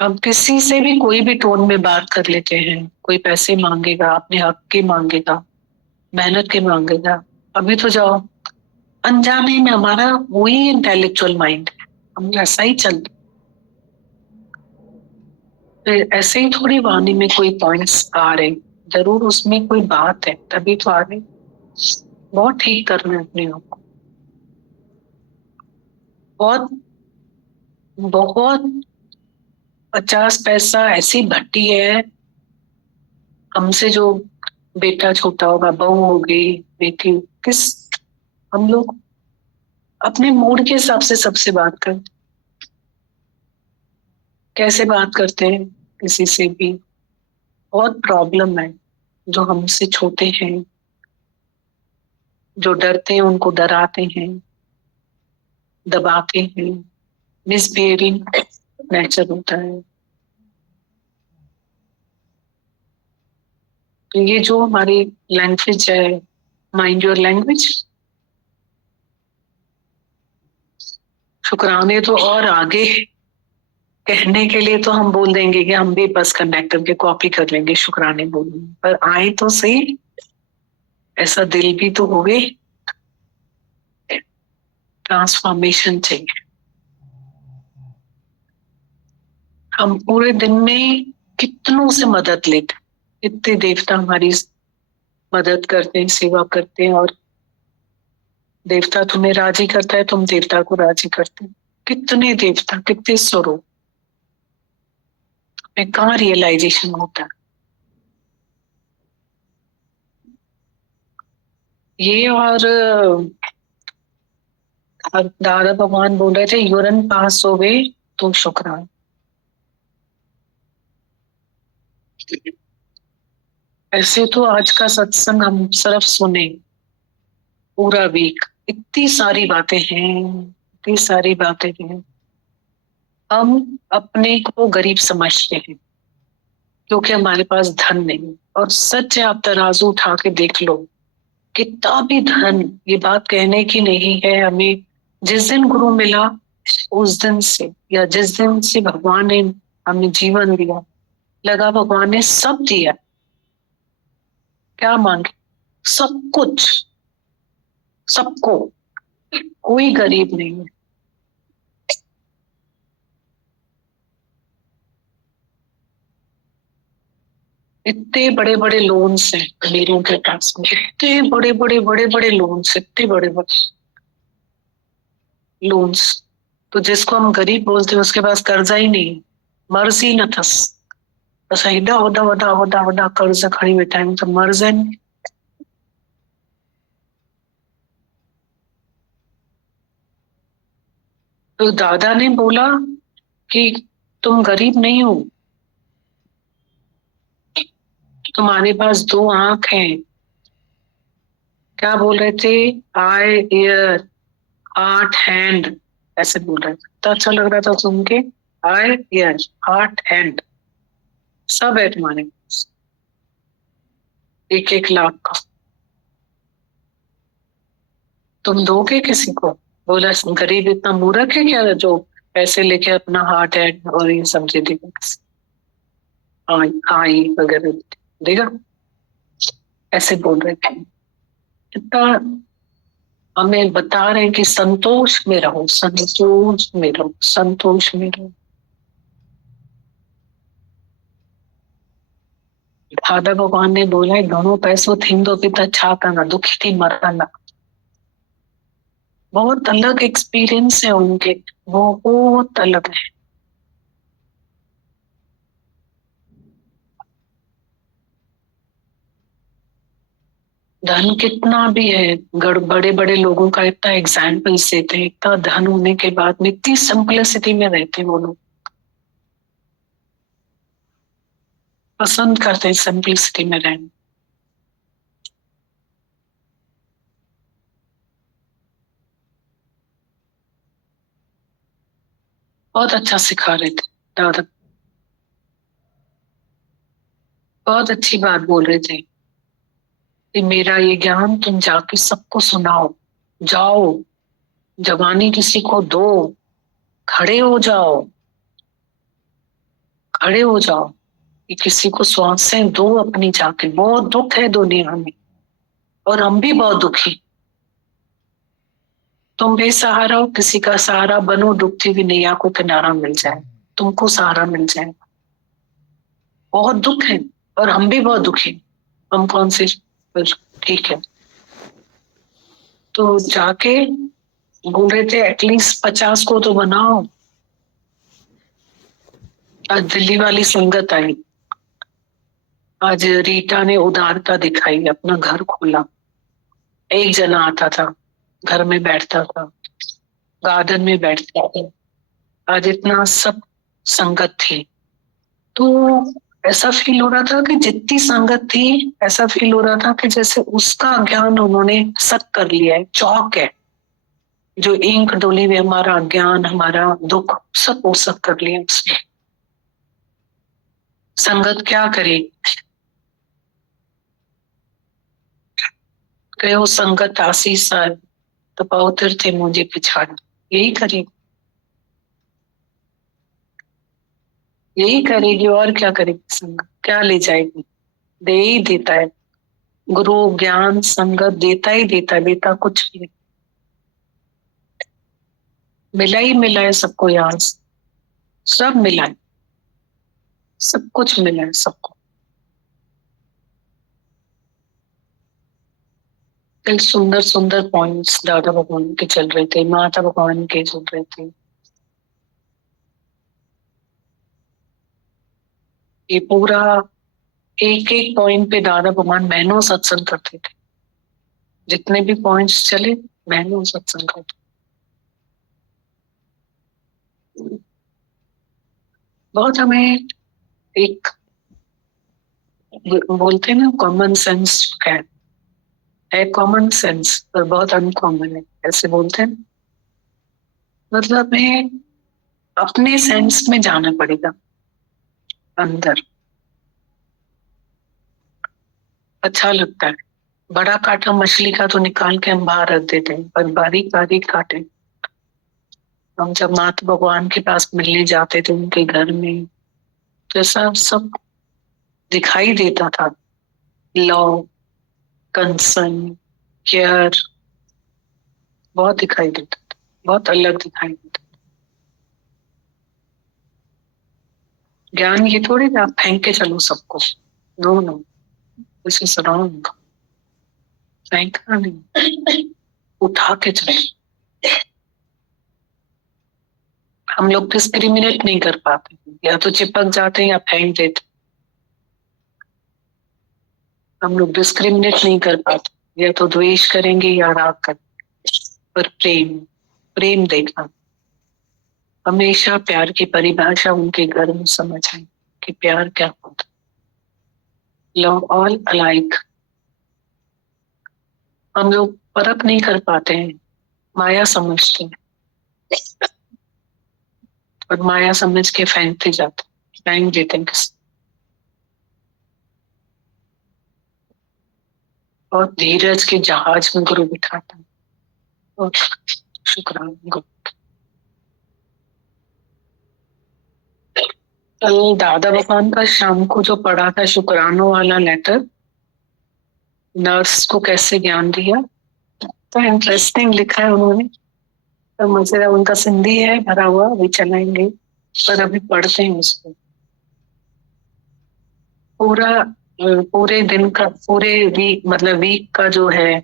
अब किसी से भी कोई भी टोन में बात कर लेते हैं, कोई पैसे मांगेगा, अपने हक के मांगेगा, मेहनत के मांगेगा। अभी तो जाओ, अनजाने में हमारा वही इंटेलेक्चुअल माइंड है, हम ऐसा ही चलते। ऐसे ही थोड़ी वाणी में कोई पॉइंट्स आ रहे, जरूर उसमें कोई बात है, तभी तो आ रहे। बहुत ठीक करना है अपने आप को। बहुत बहुत 50 पैसा ऐसी भट्टी है, हमसे जो बेटा छोटा होगा, बहू होगी, बेटी, किस हम लोग अपने मूड के हिसाब से सबसे बात करते, कैसे बात करते हैं किसी से भी। बहुत प्रॉब्लम है। जो हमसे छोटे हैं, जो डरते हैं, उनको डराते हैं, दबाते हैं, मिसबिहेविंग नेचर होता है। तो ये जो हमारी लैंग्वेज है, माइंड योर लैंग्वेज, शुक्राने तो और आगे कहने के लिए तो हम बोल देंगे कि हम भी बस कंडक्टर के कॉपी कर लेंगे, शुक्राने बोलेंगे, पर आए तो सही, ऐसा दिल भी तो हो गए। ट्रांसफॉर्मेशन चाहिए। हम पूरे दिन में कितनों से मदद लेते, कितने देवता हमारी मदद करते हैं, सेवा करते हैं, और देवता तुम्हें राजी करता है, तुम देवता को राजी करते हो। कितने देवता, कितने स्वरूप में कहाँ रियलाइजेशन होता है। ये और दादा भगवान बोल रहे थे, यूरन पास हो गए तो शुक्रान। ऐसे तो आज का सत्संग हम सिर्फ सुने पूरा वीक, इतनी सारी बातें हैं, इतनी सारी बातें हैं। हम अपने को गरीब समझते हैं क्योंकि हमारे पास धन नहीं। और सच है, आप तराजू उठा के देख लो, कितना भी धन, ये बात कहने की नहीं है। हमें जिस दिन गुरु मिला उस दिन से, या जिस दिन से भगवान ने हमें जीवन दिया, लगा भगवान ने सब दिया। क्या मांगे? सब कुछ, सबको, कोई गरीब नहीं है। इतने बड़े बड़े लोन्स हैं अमीरों के पास में, इतने बड़े बड़े बड़े बड़े लोन्स, इतने बड़े बड़े लोन्स। तो जिसको हम गरीब बोलते हैं उसके पास कर्जा ही नहीं, मर्ज ही न थस, बस एडा वडा वडा वडा वडा कर्ज खड़ी बैठा है, तो मर्ज है नहीं। तो दादा ने बोला कि तुम गरीब नहीं हो, तुम्हारे पास 2 आंख हैं। क्या बोल रहे थे? आई, ईयर, हार्ट, हैंड, ऐसे बोल रहे थे। तो अच्छा लग रहा था सुन के। आई, ईयर, हार्ट, हैंड, सब है तुम्हारे पास, 1-1 लाख का। तुम दोगे किसी को? बोला गरीब इतना मूर्ख है क्या जो पैसे लेके अपना हार्ट, हैंड और ये सब दे देगा? आई वगैरह देगा? ऐसे बोल रहे थे। इतना हमें बता रहे हैं कि संतोष में रहो, संतोष में रहो, संतोष में रहो। दादा भगवान ने बोला है, घणो पैसो थींदो भी त छा करना, दुखी थी मरना। बहुत अलग एक्सपीरियंस है उनके, वो बहुत अलग है। धन कितना भी है, बड़े बड़े लोगों का इतना एग्जाम्पल्स देते हैं, इतना धन होने के बाद में इतनी सिंपलिसिटी में रहते हैं वो लोग, पसंद करते हैं सिंपलिसिटी में रहना। बहुत अच्छा सिखा रहे थे दादा, बहुत अच्छी बात बोल रहे थे कि मेरा ये ज्ञान तुम जाके सबको सुनाओ, जाओ, जवानी किसी को दो, खड़े हो जाओ, खड़े हो जाओ, कि किसी को सांसें दो अपनी जाके। बहुत दुख है दुनिया में और हम भी बहुत दुखी। तुम बेसहारा हो, किसी का सहारा बनो, डूबती हुई नैया को किनारा मिल जाए, तुमको सहारा मिल जाए। बहुत दुख है और हम भी बहुत दुखी, हम कौन से, पर ठीक है। तो जाके बोल रहे थे एटलीस्ट 50 को तो बनाओ। आज दिल्ली वाली संगत आई, आज रीटा ने उदारता दिखाई, अपना घर खोला। एक जना आता था, घर में बैठता था, गार्डन में बैठता था, आज इतना सब संगत थी। तो ऐसा फील हो रहा था कि जितनी संगत थी, ऐसा फील हो रहा था कि जैसे उसका ज्ञान उन्होंने सक कर लिया है, चौक है, जो इंक डोली हुई हमारा ज्ञान, हमारा दुख सब वो सक कर लिया उसने। संगत क्या करे, कहो संगत आशीष आए तो पवित्र थे मुझे पिछाड़, यही करेगी, यही करेगी और क्या करेगी। संगत क्या ले जाएगी, दे ही देता है गुरु, ज्ञान संगत देता ही देता है, देता कुछ भी नहीं। मिला ही मिला है सबको, यहाँ सब मिला है, सब कुछ मिला है सबको। कल सुंदर सुंदर पॉइंट्स दादा भगवान के चल रहे थे, माता भगवान के चल रहे थे। ये पूरा एक एक पॉइंट पे दादा भगवान महीनों सत्संग करते थे, जितने भी पॉइंट्स चले महीनों सत्संग करते। बहुत हमें एक बोलते हैं ना कॉमन सेंस है कॉमन सेंस, पर बहुत अनकॉमन है, ऐसे बोलते हैं। मतलब हमें अपने सेंस में जाना पड़ेगा अंदर। अच्छा लगता है, बड़ा कांटा मछली का तो निकाल के हम बाहर रख देते हैं, पर बारीक बारीक कांटे हम जब माता भगवान के पास मिलने जाते थे उनके घर में, तो ऐसा सब दिखाई देता था, लव, कंसर्न, केयर, बहुत दिखाई देता था, बहुत अलग दिखाई देता था। ज्ञान ये थोड़ी ना आप फेंक के चलो सबको, नो, दिस इज रॉन्ग। फेंकना नहीं, उठा के चलो। हम लोग डिस्क्रिमिनेट नहीं कर पाते, या तो चिपक जाते हैं या फेंक देते। हम लोग डिस्क्रिमिनेट नहीं कर पाते, या तो द्वेष करेंगे या राग करेंगे। पर प्रेम देखना, हमेशा प्यार की परिभाषा उनके घर में समझ आई कि प्यार क्या होता। Love all alike. हम लोग फर्क नहीं कर पाते हैं, माया समझते हैं, और माया समझ के फेंकते जाते, फेंक देते हैं किसी। और धीरज के जहाज में गुरु बिठाता है, और शुक्राना गुरु। कल दादा भगवान का शाम को जो पढ़ा था शुक्रानों वाला लेटर, नर्स को कैसे ज्ञान दिया, तो इंटरेस्टिंग लिखा है उन्होंने। तो मुझे उनका सिंधी है भरा हुआ, अभी चलाएंगे, पर अभी पढ़ते हैं उसको। पूरे दिन का, पूरे वीक, मतलब वीक का जो है,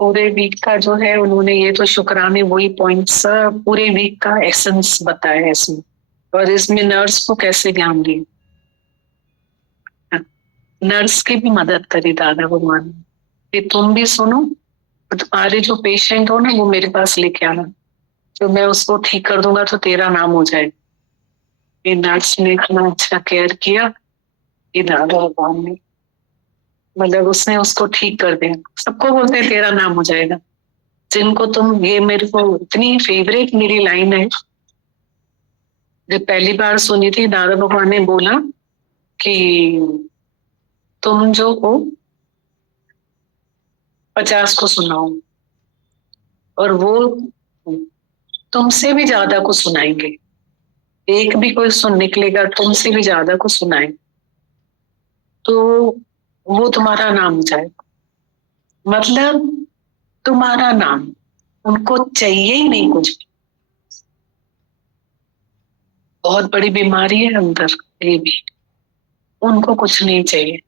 पूरे वीक का जो है उन्होंने ये तो शुक्राने वही पॉइंट्स पूरे वीक का एसेंस बताया है इसमें, और इसमें नर्स को कैसे ज्ञान दी, नर्स की भी मदद करी दादा भगवान ने कि तुम भी सुनो, तुम्हारे जो पेशेंट हो ना वो मेरे पास लेके आना, तो मैं उसको ठीक कर दूंगा तो तेरा नाम हो जाएगा। ये नर्स ने इतना अच्छा केयर किया कि दादा भगवान ने, मतलब उसने उसको ठीक कर दिया। सबको बोलते हैं तेरा नाम हो जाएगा, जिनको तुम, ये मेरे को इतनी फेवरेट मेरी लाइन है, जब पहली बार सुनी थी दादा भगवान ने बोला कि तुम जो हो 50 को सुनाओ, और वो तुमसे भी ज्यादा को सुनाएंगे, एक भी कोई सुन निकलेगा तुमसे भी ज्यादा को सुनाएंगे, तो वो तुम्हारा नाम हो जाएगा। मतलब तुम्हारा नाम, उनको चाहिए ही नहीं कुछ भी, बहुत बड़ी बीमारी है अंदर, ये भी उनको कुछ नहीं चाहिए।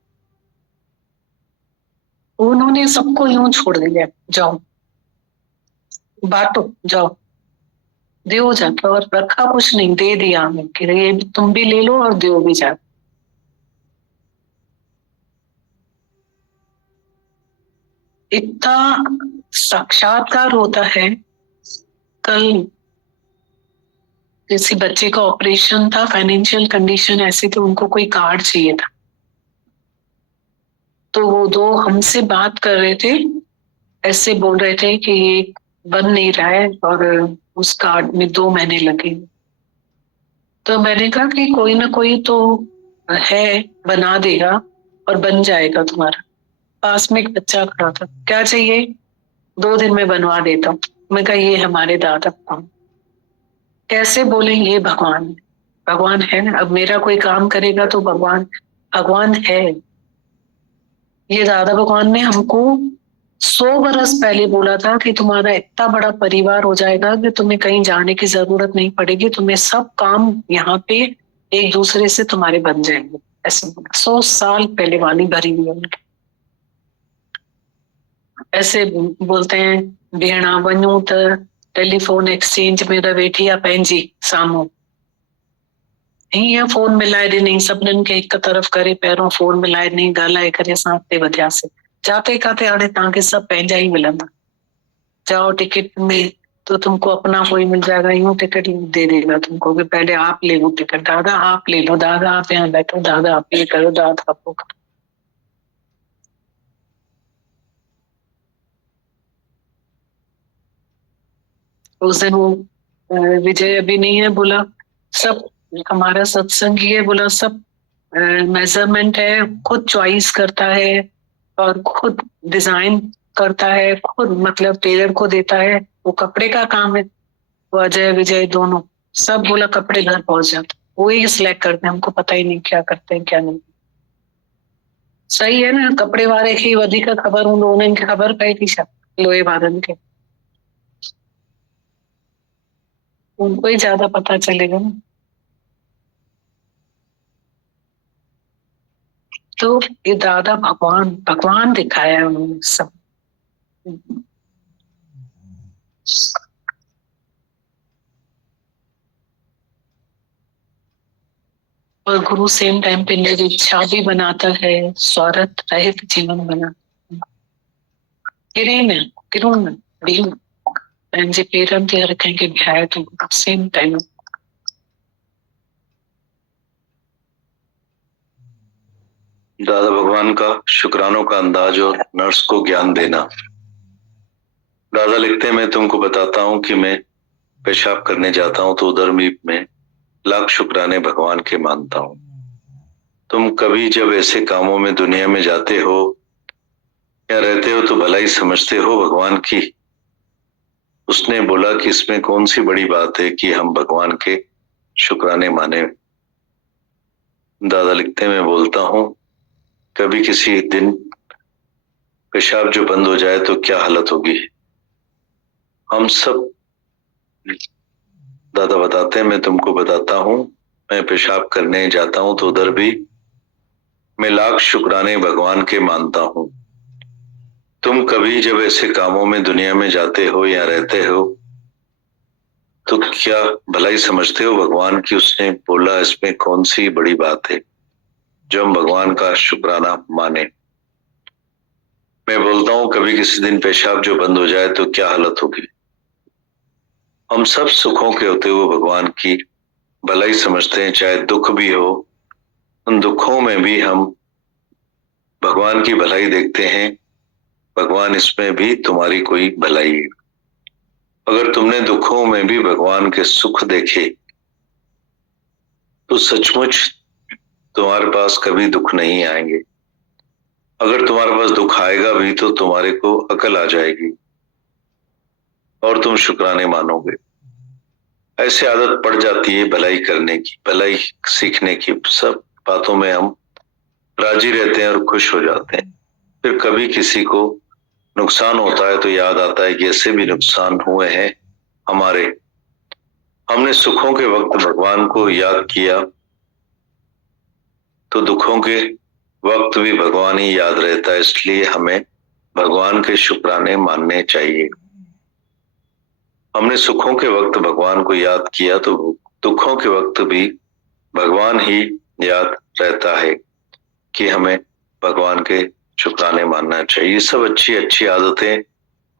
उन्होंने सबको यूं छोड़ दिया, जाओ बांटो, जाओ दो जाके, और रखा कुछ नहीं, दे दिया हमें कि ये तुम भी ले लो और दो भी जा। इतना साक्षात्कार होता है। कल किसी बच्चे का ऑपरेशन था, फाइनेंशियल कंडीशन ऐसी थी, उनको कोई कार्ड चाहिए था, तो वो दो हमसे बात कर रहे थे, ऐसे बोल रहे थे कि ये बन नहीं रहा है और उस कार्ड में 2 महीने लगे। तो मैंने कहा कि कोई ना कोई तो है, बना देगा और बन जाएगा तुम्हारा। पास में एक बच्चा खड़ा था, क्या चाहिए, 2 दिन में बनवा देता हूँ। मैं कहा ये हमारे दादा कैसे बोले, ये भगवान, भगवान है ना, अब मेरा कोई काम करेगा तो भगवान, भगवान है। ये दादा भगवान ने हमको 100 बरस पहले बोला था कि तुम्हारा इतना बड़ा परिवार हो जाएगा कि तुम्हें कहीं जाने की जरूरत नहीं पड़ेगी, तुम्हें सब काम यहाँ पे एक दूसरे से तुम्हारे बन जाएंगे। ऐसे 100 साल पहले वाणी भरी हुई उनकी। ऐसे बोलते हैं, भेणा वञू त टेलीफोन एक्सचेंज में वेठी आ पंहिंजी साम्हूं, हीअं फोन मिलाए ॾिनई, सभिनीनि खे हिक तरफ़ करे पहिरियों फोन मिलाए ॾिनई, ॻाल्हाए करे असां अॻिते वधियासीं। जाते काथे हाणे तव्हांखे सभु पंहिंजा ही मिलंदा। जाओ टिकट में तो तुमको अपना कोई मिल जाएगा, यूं टिकट दे देगा तुमको कि पहले आप ले लो टिकट, दादा आप ले लो, दादा आप यहाँ बैठो, दादा आप ये करो, दादा आप वो करो। उस दिन वो विजय अभी नहीं है, बोला सब हमारा सत्संग ही है, बोला सब मेजरमेंट है, खुद चॉइस करता है और खुद डिजाइन करता है, खुद मतलब टेलर को देता है, वो कपड़े का काम है। वो अजय विजय दोनों सब बोला कपड़े घर पहुंच जाते, वो ही सिलेक्ट करते हैं, हमको पता ही नहीं क्या करते हैं क्या नहीं। सही है ना, कपड़े वाले की वधिक खबर उन्होंने खबर पई थी छा लोहे वारनि खे, उनको ही ज्यादा पता चलेगा ना। तो ये दादा भगवान, भगवान दिखाया उन्होंने सब। और गुरु सेम टाइम पे निरीक्षा भी बनाता है, स्वार्थ रहित जीवन बनाता है। किरण भीम पंहिंजे पेरनि ते हर कंहिंखे बिहाए थो सेम टाइम। दादा भगवान का शुक्रानों का अंदाज और नर्स को ज्ञान देना। दादा लिखते, मैं तुमको बताता हूँ कि मैं पेशाब करने जाता हूँ तो उधर भी मैं लाख शुक्राने भगवान के मानता हूँ। तुम कभी जब ऐसे कामों में दुनिया में जाते हो या रहते हो तो भलाई समझते हो भगवान की। उसने बोला कि इसमें कौन सी बड़ी बात है कि हम भगवान के शुक्राने माने। दादा लिखते, मैं बोलता हूँ कभी किसी दिन पेशाब जो बंद हो जाए तो क्या हालत होगी। हम सब, दादा बताते हैं, मैं तुमको बताता हूँ, मैं पेशाब करने जाता हूँ तो उधर भी मैं लाख शुक्राने भगवान के मानता हूँ। तुम कभी जब ऐसे कामों में दुनिया में जाते हो या रहते हो तो क्या भलाई समझते हो भगवान की। उसने बोला इसमें कौन सी बड़ी बात है जो हम भगवान का शुक्राना माने। मैं बोलता हूँ कभी किसी दिन पेशाब जो बंद हो जाए तो क्या हालत होगी। हम सब सुखों के होते हुए भगवान की भलाई समझते हैं, चाहे दुख भी हो, उन दुखों में भी हम भगवान की भलाई देखते हैं। भगवान इसमें भी तुम्हारी कोई भलाई है। अगर तुमने दुखों में भी भगवान के सुख देखे तो सचमुच तुम्हारे पास कभी दुख नहीं आएंगे। अगर तुम्हारे पास दुख आएगा भी तो तुम्हारे को अकल आ जाएगी और तुम शुक्राने मानोगे। ऐसे आदत पड़ जाती है भलाई करने की, भलाई सीखने की। सब बातों में हम राजी रहते हैं और खुश हो जाते हैं। फिर कभी किसी को नुकसान होता है तो याद आता है कि ऐसे भी नुकसान हुए हैं हमारे। हमने सुखों के वक्त भगवान को याद किया तो दुखों के वक्त भी भगवान ही याद रहता है, इसलिए हमें भगवान के शुक्राने मानने चाहिए। हमने सुखों के वक्त भगवान को याद किया तो दुखों के वक्त भी भगवान ही याद रहता है कि हमें भगवान के शुक्राने मानना चाहिए। ये सब अच्छी अच्छी आदतें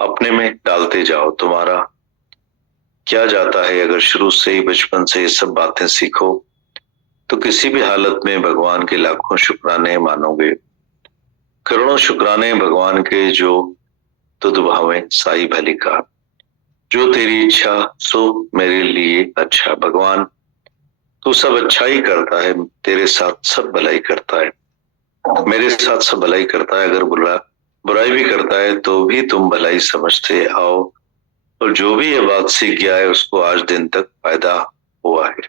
अपने में डालते जाओ। तुम्हारा क्या जाता है अगर शुरू से ही बचपन से ये सब बातें सीखो तो किसी भी हालत में भगवान के लाखों शुक्राने मानोगे। करोड़ों शुक्राने भगवान के जो तुद भावें साई भली का, जो तेरी इच्छा सो मेरे लिए अच्छा। भगवान तू सब अच्छा ही करता है, तेरे साथ सब भलाई करता है, मेरे साथ सब भलाई करता है। अगर बुराई भी करता है तो भी तुम भलाई समझते आओ, और जो भी ये बात सीख गया है उसको आज दिन तक फायदा हुआ है।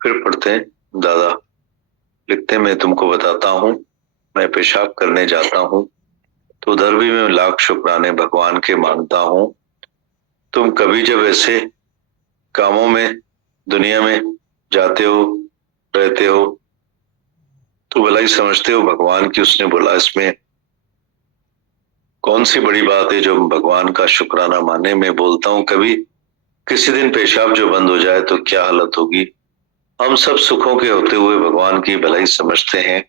फिर पढ़ते हैं, दादा लिखते, मैं तुमको बताता हूँ, मैं पेशाब करने जाता हूँ तो उधर भी मैं लाख शुक्राने भगवान के मानता हूँ। तुम कभी जब ऐसे कामों में दुनिया में जाते हो रहते हो तो भलाई समझते हो भगवान की। उसने बोला इसमें कौन सी बड़ी बात है जो भगवान का शुक्राना माने। मैं बोलता हूँ कभी किसी दिन पेशाब जो बंद हो जाए तो क्या हालत होगी। हम सब सुखों के होते हुए भगवान की भलाई समझते हैं,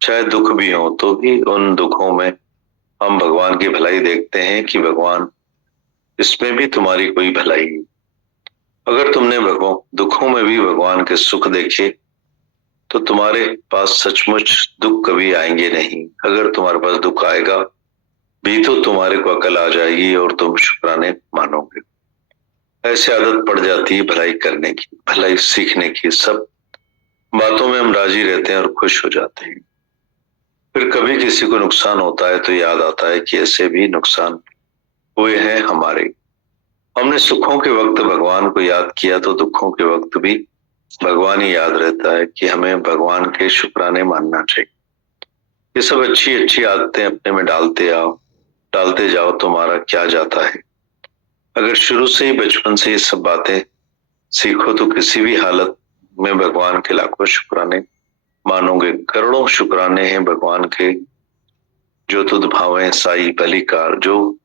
चाहे दुख भी हो तो भी उन दुखों में हम भगवान की भलाई देखते हैं कि भगवान इसमें भी तुम्हारी कोई भलाई है। अगर तुमने दुखों में भी भगवान के सुख देखे तो तुम्हारे पास सचमुच दुख कभी आएंगे नहीं। अगर तुम्हारे पास दुख आएगा भी तो तुम्हारे को अकल आ जाएगी और तुम शुक्राने मानोगे। ऐसे आदत पड़ जाती है भलाई करने की, भलाई सीखने की। सब बातों में हम राजी रहते हैं और खुश हो जाते हैं। फिर कभी किसी को नुकसान होता है तो याद आता है कि ऐसे भी नुकसान हुए हैं हमारे। हमने सुखों के वक्त भगवान को याद किया तो दुखों के वक्त भी भगवान ही याद रहता है कि हमें भगवान के शुक्राने मानना चाहिए। ये सब अच्छी अच्छी आदतें अपने में डालते जाओ, तुम्हारा क्या जाता है। अगर शुरू से ही बचपन से ये सब बातें सीखो तो किसी भी हालत में भगवान के लाखों शुक्राने मानोगे। करोड़ों शुक्राने हैं भगवान के, जो तुद भावें साई भली कार, जो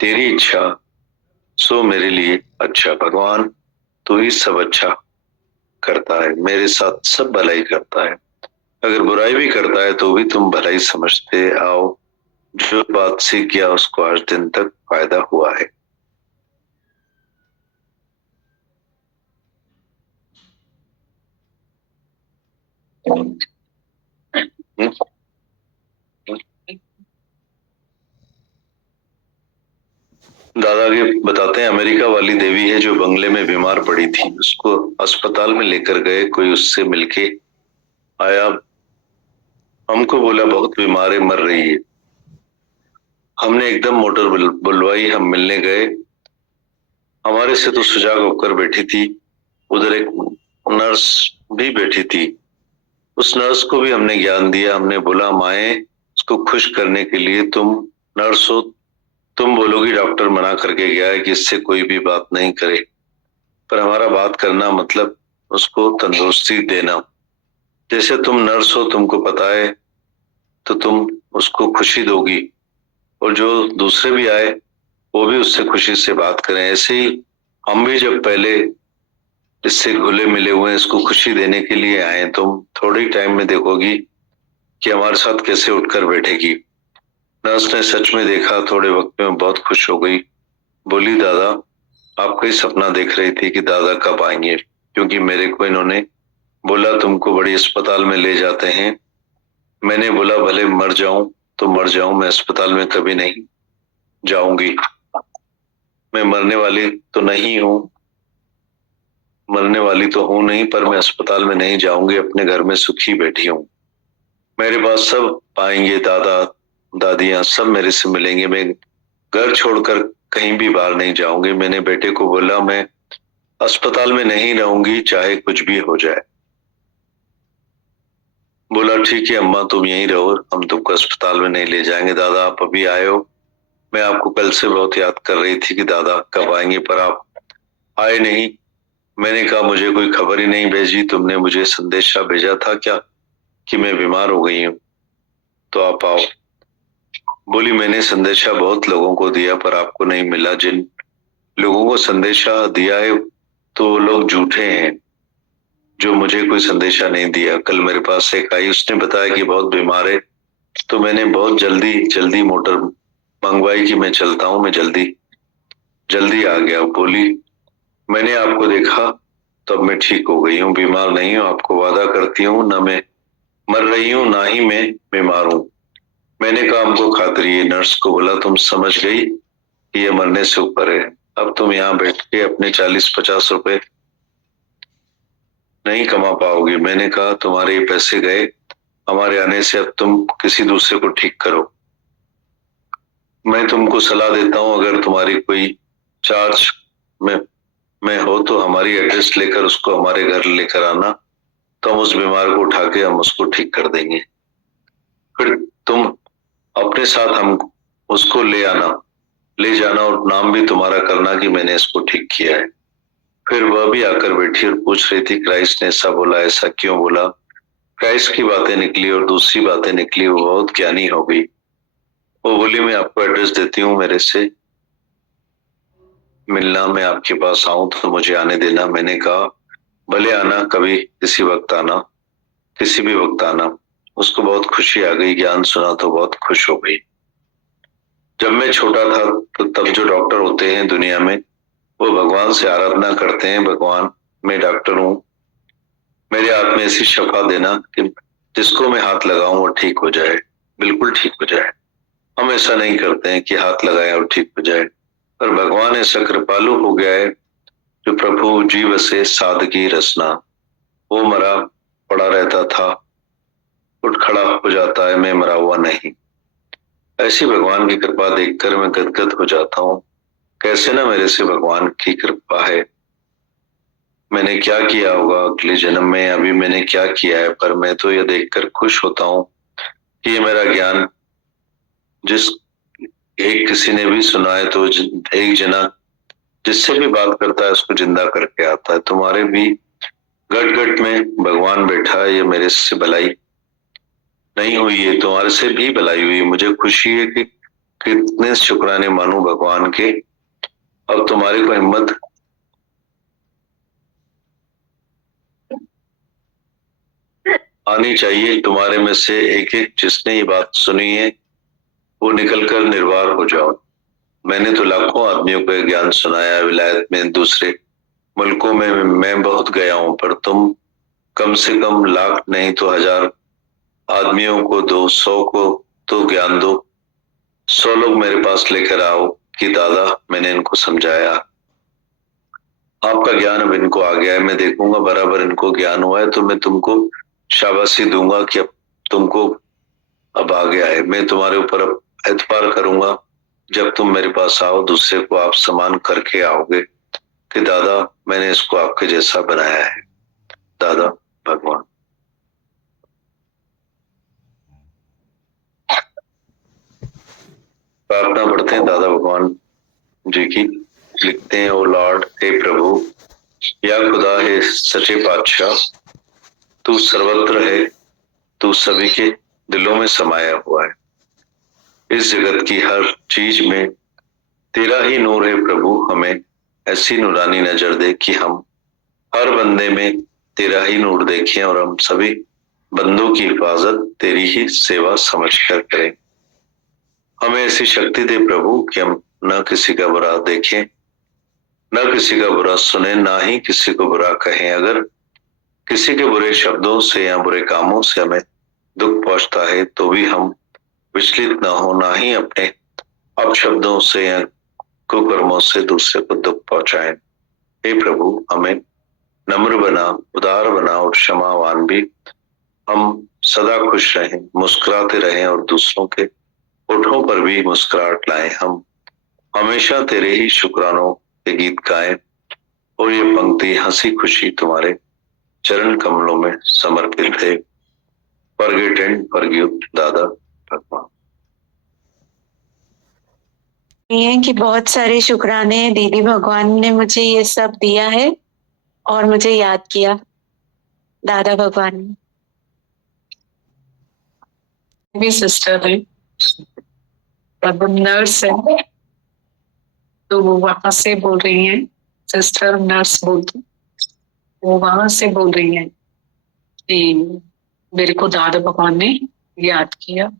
तेरी इच्छा सो मेरे लिए अच्छा। भगवान तू ही सब अच्छा करता है, मेरे साथ सब भलाई करता है। अगर बुराई भी करता है तो भी तुम भलाई समझते आओ। जो बात सीख गया उसको आज दिन तक फायदा हुआ है। दादा के बताते हैं, अमेरिका वाली देवी है जो बंगले में बीमार पड़ी थी, उसको अस्पताल में लेकर गए। कोई उससे मिलके आया, हमको बोला बहुत बीमार है, मर रही है। हमने एकदम मोटर बुलवाई, हम मिलने गए। हमारे से तो सुजाग होकर बैठी थी, उधर एक नर्स भी बैठी थी। उस नर्स को भी हमने ज्ञान दिया। हमने बोला माए, उसको खुश करने के लिए तुम नर्स हो, तुम बोलोगी डॉक्टर मना करके गया है कि इससे कोई भी बात नहीं करे, पर हमारा बात करना मतलब उसको तंदुरुस्ती देना। जैसे तुम नर्स हो, तुमको पता है तो तुम उसको खुशी दोगी, और जो दूसरे भी आए वो भी उससे खुशी से बात करें। ऐसे ही हम भी जब पहले इससे घुले मिले हुए हैं, इसको खुशी देने के लिए आए, तुम थोड़ी टाइम में देखोगी कि हमारे साथ कैसे उठकर बैठेगी। नर्स ने सच में देखा, थोड़े वक्त में बहुत खुश हो गई। बोली दादा आप कई सपना देख रही थी कि दादा कब आएंगे, क्योंकि मेरे को इन्होंने बोला तुमको बड़ी अस्पताल में ले जाते हैं। मैंने बोला भले मर जाऊं तो मर जाऊं, मैं अस्पताल में कभी नहीं जाऊंगी। मैं मरने वाली तो नहीं हूं, मरने वाली तो हूं नहीं, पर मैं अस्पताल में नहीं जाऊंगी, अपने घर में सुखी बैठी हूं। मेरे पास सब पाएंगे, दादा दादियां सब मेरे से मिलेंगे। मैं घर छोड़कर कहीं भी बाहर नहीं जाऊंगी। मैंने बेटे को बोला मैं अस्पताल में नहीं रहूंगी, चाहे कुछ भी हो जाए। बोला ठीक है अम्मा, तुम यहीं रहो, हम तुमको अस्पताल में नहीं ले जाएंगे। दादा आप अभी आए हो, मैं आपको कल से बहुत याद कर रही थी कि दादा कब आएंगे, पर आप आए नहीं। मैंने कहा मुझे कोई खबर ही नहीं भेजी, तुमने मुझे संदेशा भेजा था क्या कि मैं बीमार हो गई हूँ तो आप आओ। बोली मैंने संदेशा बहुत लोगों को दिया पर आपको नहीं मिला। जिन लोगों को संदेशा दिया है तो वो लोग झूठे हैं जो मुझे कोई संदेशा नहीं दिया। कल मेरे पास एक आई, उसने बताया कि बहुत बीमार है, तो मैंने बहुत जल्दी मोटर मंगवाई कि मैं चलता हूँ, मैं जल्दी आ गया। बोली मैंने आपको देखा तब मैं ठीक हो गई हूँ, बीमार नहीं हूँ, आपको वादा करती हूँ, ना मैं मर रही हूँ ना ही मैं बीमार हूँ। मैंने कहा हमको खातरी है। नर्स को बोला तुम समझ गई कि ये मरने से ऊपर है, अब तुम यहाँ बैठ के अपने 40-50 रुपए नहीं कमा पाओगे। मैंने कहा तुम्हारे ये पैसे गए हमारे आने से, अब तुम किसी दूसरे को ठीक करो। मैं तुमको सलाह देता हूँ अगर तुम्हारी कोई चार्ज में हो तो हमारी एड्रेस लेकर उसको हमारे घर लेकर आना, तो हम उस बीमार को उठा के हम उसको ठीक कर देंगे। फिर तुम अपने साथ हम उसको ले जाना और नाम भी तुम्हारा करना कि मैंने इसको ठीक किया है। फिर वह भी आकर बैठी और पूछ रही थी क्राइस्ट ने ऐसा बोला, ऐसा क्यों बोला। क्राइस्ट की बातें निकली और दूसरी बातें निकली, वो बहुत ज्ञानी हो गई। वो बोली मैं आपको एड्रेस देती हूँ, मेरे से मिलना, मैं आपके पास आऊं तो मुझे आने देना। मैंने कहा भले आना, कभी किसी वक्त आना, किसी भी वक्त आना। उसको बहुत खुशी आ गई, ज्ञान सुना तो बहुत खुश हो गई। जब मैं छोटा था तो तब जो डॉक्टर होते हैं दुनिया में वो भगवान से आराधना करते हैं, भगवान मैं डॉक्टर हूँ, मेरे हाथ में ऐसी शफा देना कि जिसको मैं हाथ लगाऊं वो ठीक हो जाए, बिल्कुल ठीक हो जाए। हम ऐसा नहीं करते हैं कि हाथ लगाए और ठीक हो जाए, पर भगवान ऐसा कृपालु हो गया है जो प्रभु जीव से सादगी रचना। वो मरा पड़ा रहता था, उठ खड़ा हो जाता है, मैं मरा हुआ नहीं। ऐसी भगवान की कृपा देखकर मैं गदगद हो जाता हूँ। कैसे ना मेरे से भगवान की कृपा है। मैंने क्या किया होगा अगले जन्म में, अभी मैंने क्या किया है, पर मैं तो यह देखकर खुश होता हूँ कि ये मेरा ज्ञान जिस एक किसी ने भी सुना है तो एक जना जिससे भी बात करता है उसको जिंदा करके आता है। तुम्हारे भी गट गट में भगवान बैठा है, ये मेरे से भलाई नहीं हुई है, तुम्हारे से भी भलाई हुई। मुझे खुशी है कि कितने शुक्राने मानूं भगवान के। अब तुम्हारे को हिम्मत आनी चाहिए, तुम्हारे में से एक एक जिसने ये बात सुनी है वो निकलकर निर्वार हो जाओ। मैंने तो लाखों आदमियों को ज्ञान सुनाया, विलायत में, दूसरे मुल्कों में मैं बहुत गया हूं, पर तुम कम से कम लाख नहीं तो 1000 आदमियों को दो, 100 को तो ज्ञान दो। 100 लोग मेरे पास लेकर आओ कि दादा मैंने इनको समझाया, आपका ज्ञान अब इनको आ गया है, मैं देखूंगा बराबर इनको ज्ञान हुआ है तो मैं तुमको शाबाशी दूंगा कि अब तुमको अब आ गया है। मैं तुम्हारे ऊपर अब एतबार करूंगा जब तुम मेरे पास आओ, दूसरे को आप समान करके आओगे कि दादा मैंने इसको आपके जैसा बनाया है। दादा भगवान प्रार्थना पढ़ते हैं दादा भगवान जी की। लिखते हैं ओ लॉर्ड, हे प्रभु या खुदा है सच्चे पातशाह, तू सर्वत्र है, तू सभी के दिलों में समाया हुआ है। इस जगत की हर चीज में तेरा ही नूर है प्रभु। हमें ऐसी नूरानी नजर दे कि हम हर बंदे में तेरा ही नूर देखें और हम सभी बंदों की हिफाजत तेरी ही सेवा समझकर करें। हमें ऐसी शक्ति दे प्रभु कि हम न किसी का बुरा देखें, न किसी का बुरा सुने, ना ही किसी को बुरा कहें। अगर किसी के बुरे शब्दों से या बुरे कामों से हमें दुख पहुंचता है तो भी हम विचलित न हो, ना ही अपने अपशब्दों से या कुकर्मों से दूसरे को दुख पहुंचाएं। हे प्रभु हमें नम्र बना, उदार बना और क्षमावान भी। हम सदा खुश रहें, मुस्कुराते रहें और दूसरों के होठों पर भी मुस्कुराहट लाएं। हम हमेशा तेरे ही शुक्रानों के गीत गाएं और ये पंक्ति हंसी खुशी तुम्हारे चरण कमलों में समर्पित है। फॉरगेट एंड फॉरगिव दादा भगवान। ये है कि बहुत सारे शुक्राने दीदी भगवान ने मुझे ये सब दिया है और मुझे याद किया दादा भगवान ने। भी सिस्टर है, अब नर्स है, तो वो वहां से बोल रही हैं, सिस्टर नर्स बोलती, वो वहां से बोल रही हैं कि मेरे को दादा भगवान ने याद किया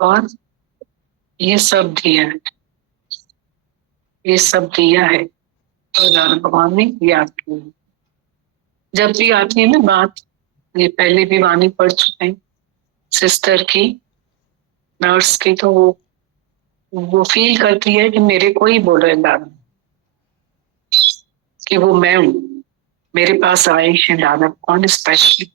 और ये सब दिया है, ये सब दिया है तो दादा भगवान ने याद किया। जब भी आती है ना बात, ये पहले भी वाणी पढ़ चुके हैं सिस्टर की, नर्स की, तो वो फील करती है कि मेरे को ही बोल रहे हैं दादा, कि वो मैं हूँ, मेरे पास आए हैं दादा भगवान स्पेशली।